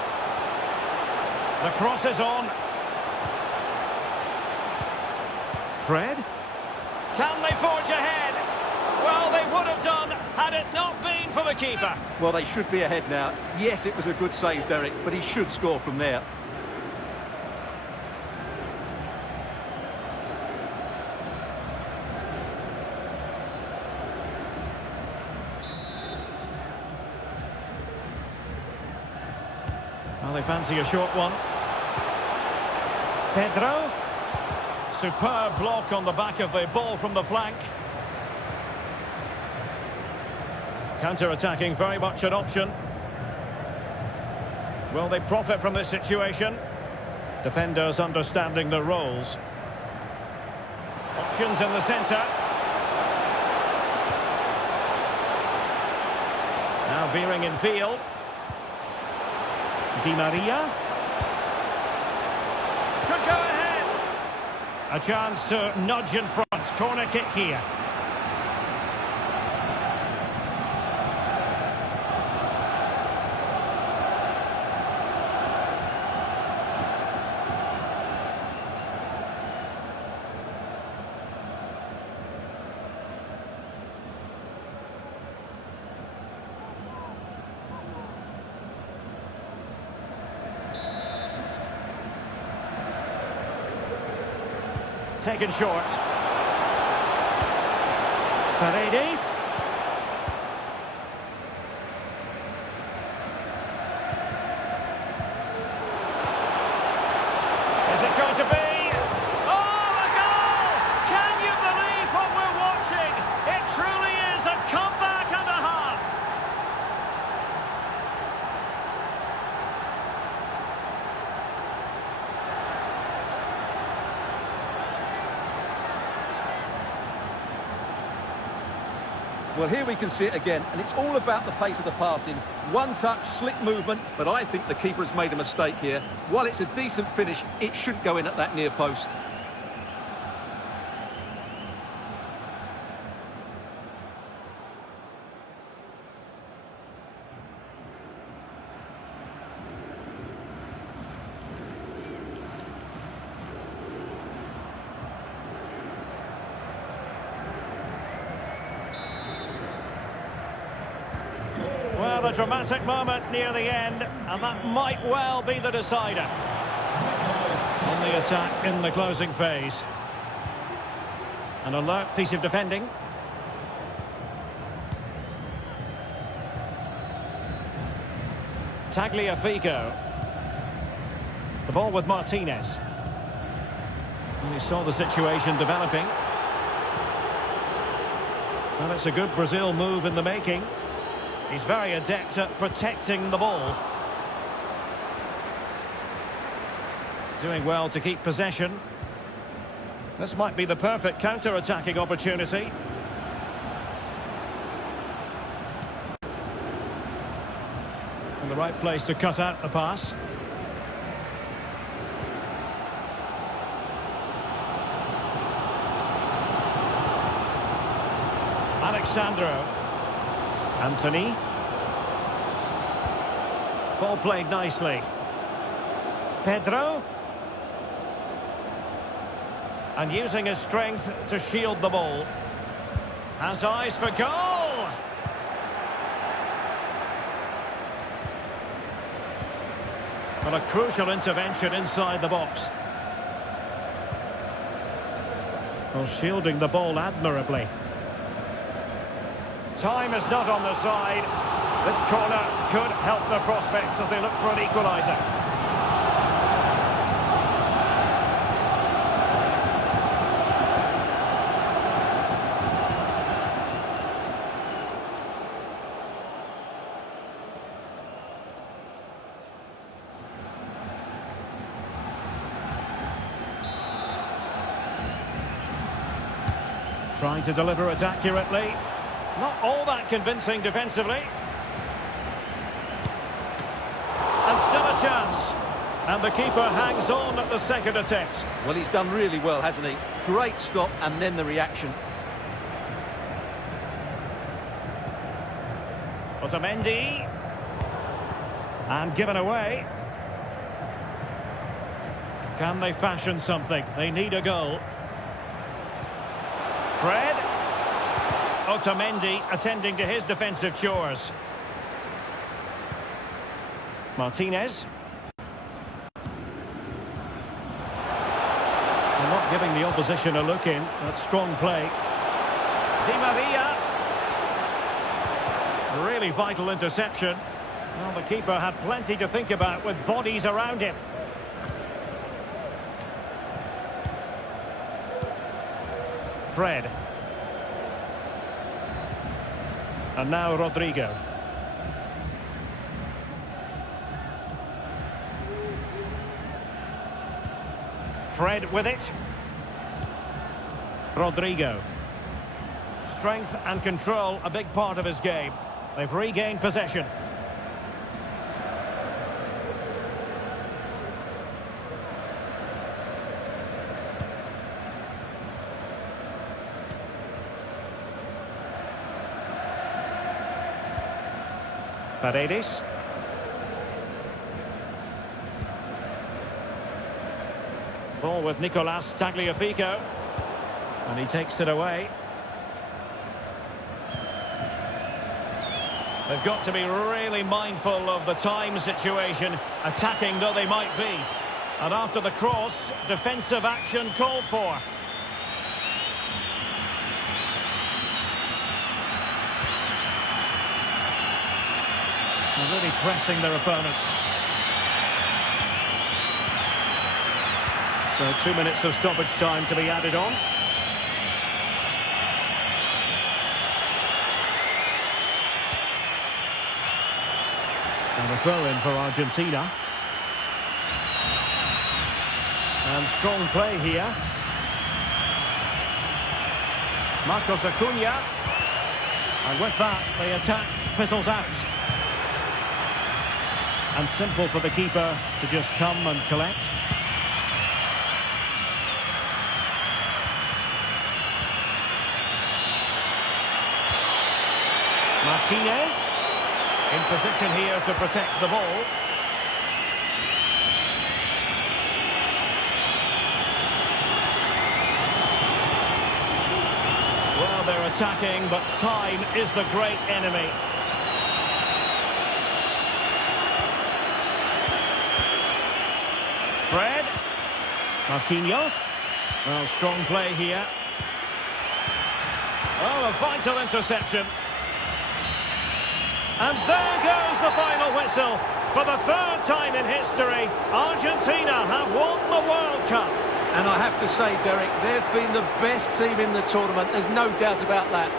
The cross is on. Fred. Can they forge ahead? Well, they would have done had it not been for the keeper. Well, they should be ahead now. Yes, it was a good save, Derek, but he should score from there. Well, they fancy a short one. Pedro. Superb block on the back of the ball from the flank. Counter-attacking, very much an option. Will they profit from this situation? Defenders understanding their roles. Options in the centre. Now veering in field. Di Maria. Could go ahead. A chance to nudge in front. Corner kick here. Taken short. Paredes. Is it going to be? Oh, a goal! Can you believe what we're watching? It truly is a comeback and a half. Well, here we can see it again, and it's all about the pace of the passing. One touch, slick movement, but I think the keeper has made a mistake here. While it's a decent finish, it shouldn't go in at that near post. a dramatic moment near the end, and that might well be the decider. On the attack in the closing phase. An alert piece of defending. Tagliafico. The ball with Martinez. And he saw the situation developing. Well, it's a good Brazil move in the making. He's very adept at protecting the ball. Doing well to keep possession. This might be the perfect counter-attacking opportunity. And the right place to cut out the pass. Alexandro. Anthony. Ball played nicely. Pedro. And using his strength to shield the ball. Has eyes for goal! Well, a crucial intervention inside the box. Well, shielding the ball admirably. Time is not on the side. This corner could help their prospects as they look for an equaliser. Trying to deliver it accurately. Not all that convincing defensively. And still a chance. And the keeper hangs on at the second attempt. Well, he's done really well, hasn't he? Great stop and then the reaction. Otamendi. And given away. Can they fashion something? They need a goal. Fred. Otamendi attending to his defensive chores. Martinez. They're not giving the opposition a look in. That's strong play. Di Maria. Really vital interception. Well, the keeper had plenty to think about with bodies around him. Fred. And now Rodrigo. Fred with it. Rodrigo. Strength and control, a big part of his game. They've regained possession. Paredes. Ball with Nicolas Tagliafico. And he takes it away. They've got to be really mindful of the time situation, attacking though they might be. And after the cross, defensive action called for. They're really pressing their opponents. So 2 minutes of stoppage time to be added on. And a throw-in for Argentina. And strong play here. Marcos Acuna. And with that, the attack fizzles out. And simple for the keeper to just come and collect. Martinez in position here to protect the ball. Well, they're attacking, but time is the great enemy. Marquinhos. Well, strong play here. Oh, a vital interception. And there goes the final whistle. For the third time in history, Argentina have won the World Cup. And I have to say, Derek, they've been the best team in the tournament. There's no doubt about that.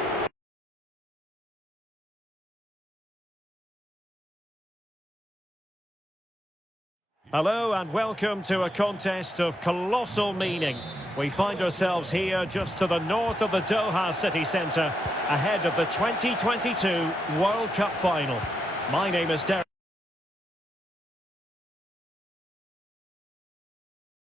Hello and welcome to a contest of colossal meaning. We find ourselves here just to the north of the Doha city centre, ahead of the 2022 World Cup final. My name is Derek.